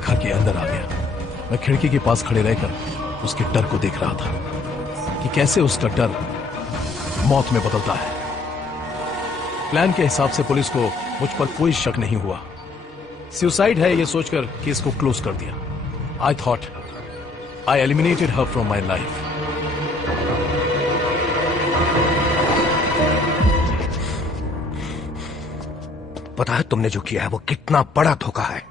घर के अंदर आ गया। मैं खिड़की के पास खड़े रहकर उसके डर को देख रहा था कि कैसे उसका डर मौत में बदलता है। प्लान के हिसाब से पुलिस को मुझ पर कोई शक नहीं हुआ। सुसाइड है ये सोचकर केस को क्लोज कर दिया। I thought I eliminated her from my life. पता है तुमने जो किया है वो कितना बड़ा धोखा है।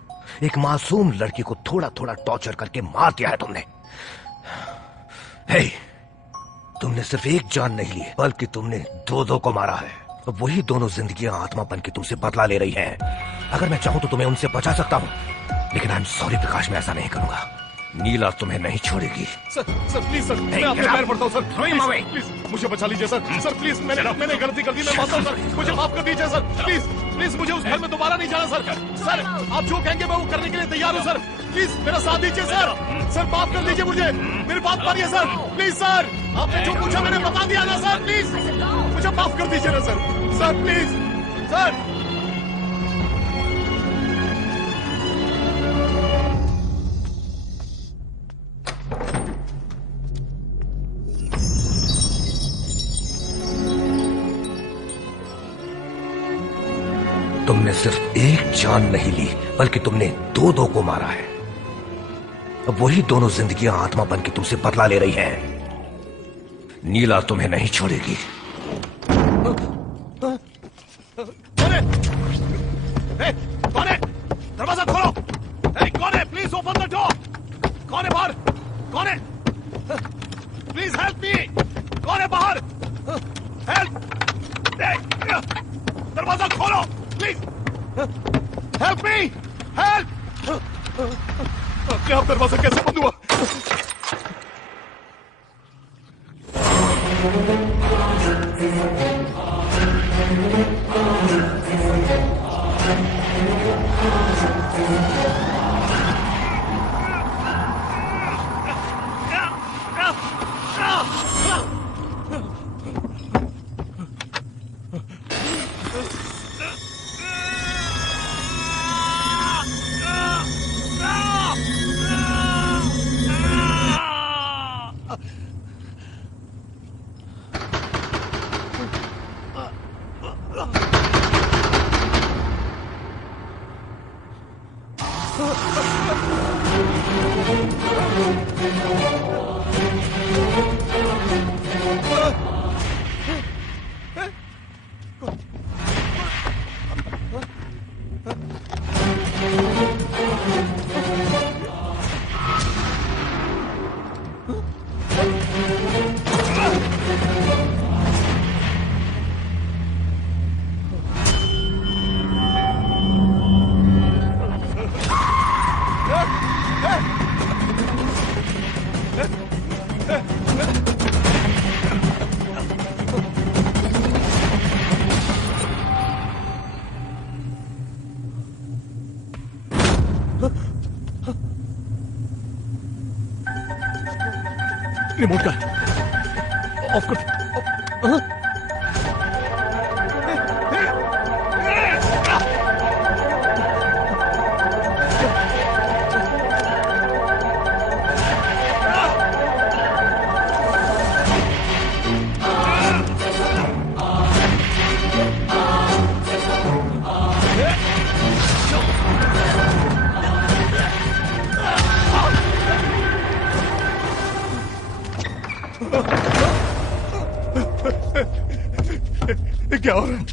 एक मासूम लड़की को थोड़ा थोड़ा टॉर्चर करके मार दिया है तुमने। हे, तुमने सिर्फ एक जान नहीं ली बल्कि तुमने दो को मारा है। अब वही दोनों जिंदगियां आत्मा बन के तुमसे बदला ले रही हैं। अगर मैं चाहूं तो तुम्हें उनसे बचा सकता हूं, लेकिन आई एम सॉरी प्रकाश, मैं ऐसा नहीं करूंगा। नीला तुम्हें नहीं छोड़ेगी। सर प्लीज सर, मैं आपके पैर पड़ता हूँ सर। प्लीज मुझे बचा लीजिए सर। सर प्लीज, मैंने गलती कर दी, मैं मानता हूँ सर। मुझे माफ कर दीजिए सर, प्लीज प्लीज। मुझे उस घर में दोबारा नहीं जाना सर। सर आप जो कहेंगे मैं वो करने के लिए तैयार हूँ सर। प्लीज मेरा साथ दीजिए सर। सर माफ कर दीजिए मुझे, मेरी बात मानिए सर, प्लीज सर। आपने जो पूछा मैंने बता दिया ना सर, प्लीज मुझे माफ कर दीजिए ना सर। Sir please sir. तुमने सिर्फ एक जान नहीं ली बल्कि तुमने दो को मारा है। अब वही दोनों जिंदगियां आत्मा बन के तुमसे बदला ले रही हैं। नीला तुम्हें नहीं छोड़ेगी। कौन है? दरवाजा खोलो। कौन है? Please open the door. कौन है बाहर? कौन है? Please help me. कौन है बाहर? हेल्प। दरवाजा खोलो प्लीज। Help me, help! अपने आप दरवाजा कैसे बंद हुआ? रिमोट का ऑफ कर। क्या हो रहा है?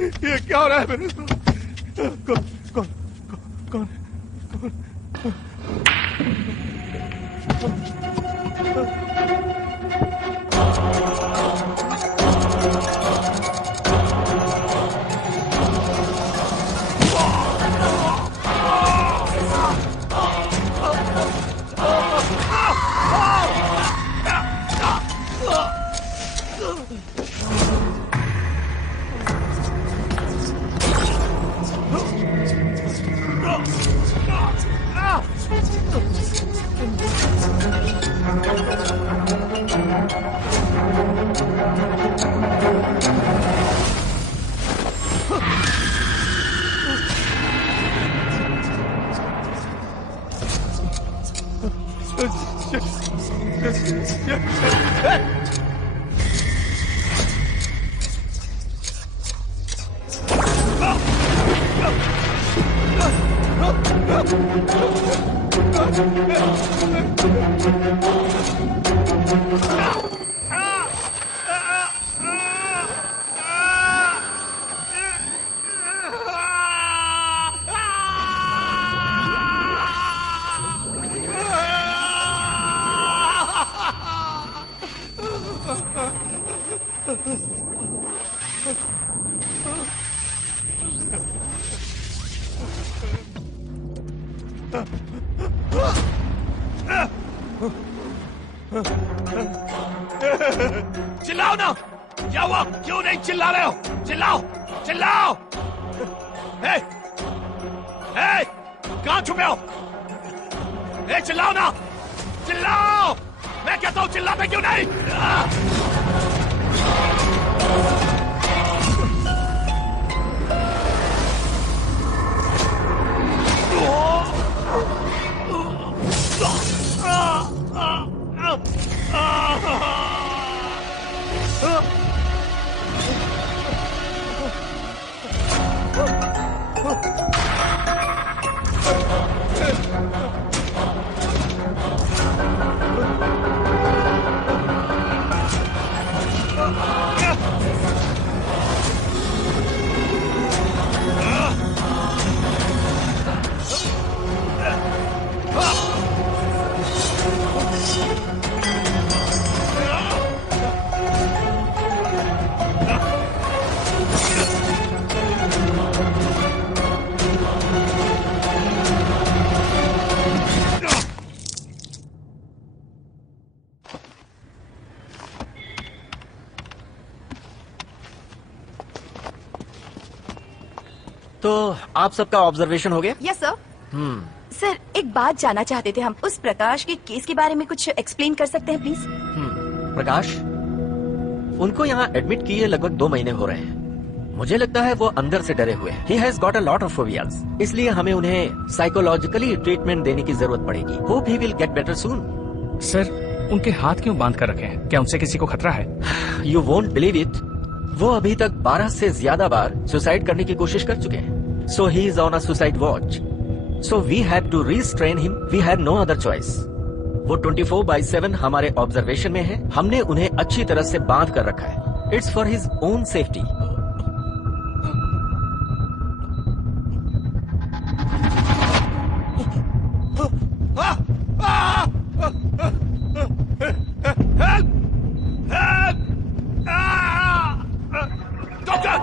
ये क्या हो रहा है मेरे साथ? कौन कौन कौन चिल्लाओ ना! क्या हुआ? क्यों नहीं चिल्ला रहे हो? चिल्लाओ! चिल्लाओ! हे! हे! कहाँ छुपे हो? हे, चिल्लाओ ना! चिल्लाओ! मैं कहता हूँ चिल्लाते क्यों नहीं? आप सबका ऑब्जर्वेशन हो गया? Yes sir. सर एक बात जानना चाहते थे हम, उस प्रकाश के केस के बारे में कुछ एक्सप्लेन कर सकते हैं प्लीज? प्रकाश, उनको यहाँ एडमिट किए लगभग 2 महीने हो रहे हैं। मुझे लगता है वो अंदर से डरे हुए हैं। He has got a lot of phobias, इसलिए हमें उन्हें साइकोलॉजिकली ट्रीटमेंट देने की जरूरत पड़ेगी। Hope he will get better soon. Sir उनके हाथ क्यों बांध कर रखे हैं? क्या उनसे किसी को खतरा है? You won't believe it. वो अभी तक 12 से ज्यादा बार सुसाइड करने की कोशिश कर चुके हैं। So he is on a suicide watch. So we have to restrain him. We have no other choice. वो 24/7 हमारे ऑब्जर्वेशन में है। हमने उन्हें अच्छी तरह से बांध कर रखा है। It's for his own safety. Doctor,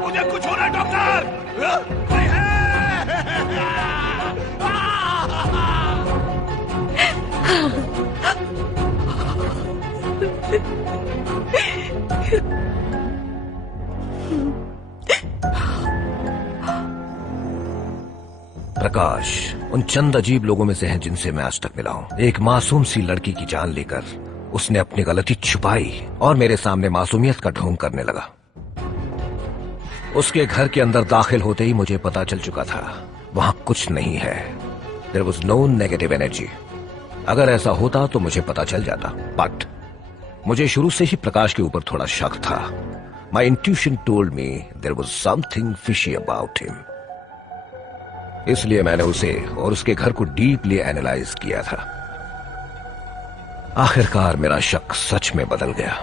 मुझे कुछ हो रहा है डॉक्टर। कोई है? प्रकाश उन चंद अजीब लोगों में से है जिनसे मैं आज तक मिला हूँ। एक मासूम सी लड़की की जान लेकर उसने अपनी गलती छुपाई और मेरे सामने मासूमियत का ढोंग करने लगा। उसके घर के अंदर दाखिल होते ही मुझे पता चल चुका था वहां कुछ नहीं है। There was no negative energy. अगर ऐसा होता तो मुझे पता चल जाता, बट मुझे शुरू से ही प्रकाश के ऊपर थोड़ा शक था। My intuition told me there was something fishy about him. इसलिए मैंने उसे और उसके घर को डीपली एनालाइज किया था। आखिरकार मेरा शक सच में बदल गया।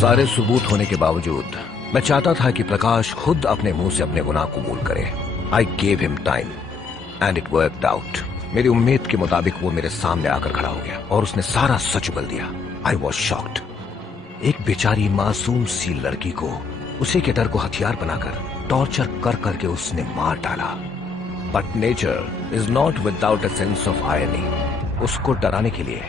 सारे सबूत होने के बावजूद मैं चाहता था कि प्रकाश खुद अपने मुंह से अपने गुनाह कबूल करे। I gave him time and it worked out. मेरी उम्मीद के मुताबिक वो मेरे सामने आकर खड़ा हो गया और उसने सारा सच उगल दिया। I was shocked. एक बेचारी मासूम सी लड़की को उसी के डर को हथियार बनाकर टॉर्चर कर करके उसने मार डाला। But nature is not without a sense of irony. उसको डराने के लिए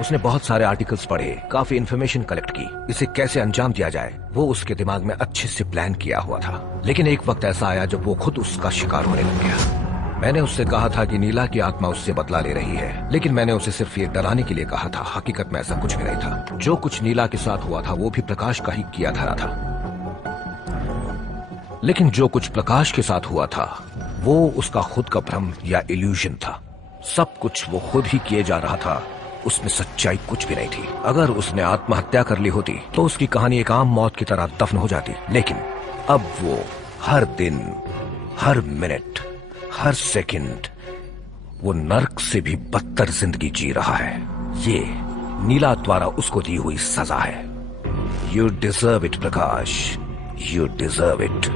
उसने बहुत सारे आर्टिकल्स पढ़े, काफी इंफॉर्मेशन कलेक्ट की। इसे कैसे अंजाम दिया जाए वो उसके दिमाग में अच्छे से प्लान किया हुआ था। लेकिन एक वक्त ऐसा आया जब वो खुद उसका शिकार होने लग गया। मैंने उससे कहा था कि नीला की आत्मा उससे बदला ले रही है, लेकिन मैंने उसे सिर्फ ये डराने के लिए कहा था। हकीकत में ऐसा कुछ भी नहीं था। जो कुछ नीला के साथ हुआ था वो भी प्रकाश का ही किया धरा था। लेकिन जो कुछ प्रकाश के साथ हुआ था वो उसका खुद का भ्रम या इल्यूजन था। सब कुछ वो खुद ही किए जा रहा था। उसमें सच्चाई कुछ भी नहीं थी। अगर उसने आत्महत्या कर ली होती तो उसकी कहानी एक आम मौत की तरह दफन हो जाती। लेकिन अब वो हर दिन, हर मिनट, हर सेकंड वो नर्क से भी बदतर जिंदगी जी रहा है। ये नीला द्वारा उसको दी हुई सजा है। You deserve it Prakash, you deserve it.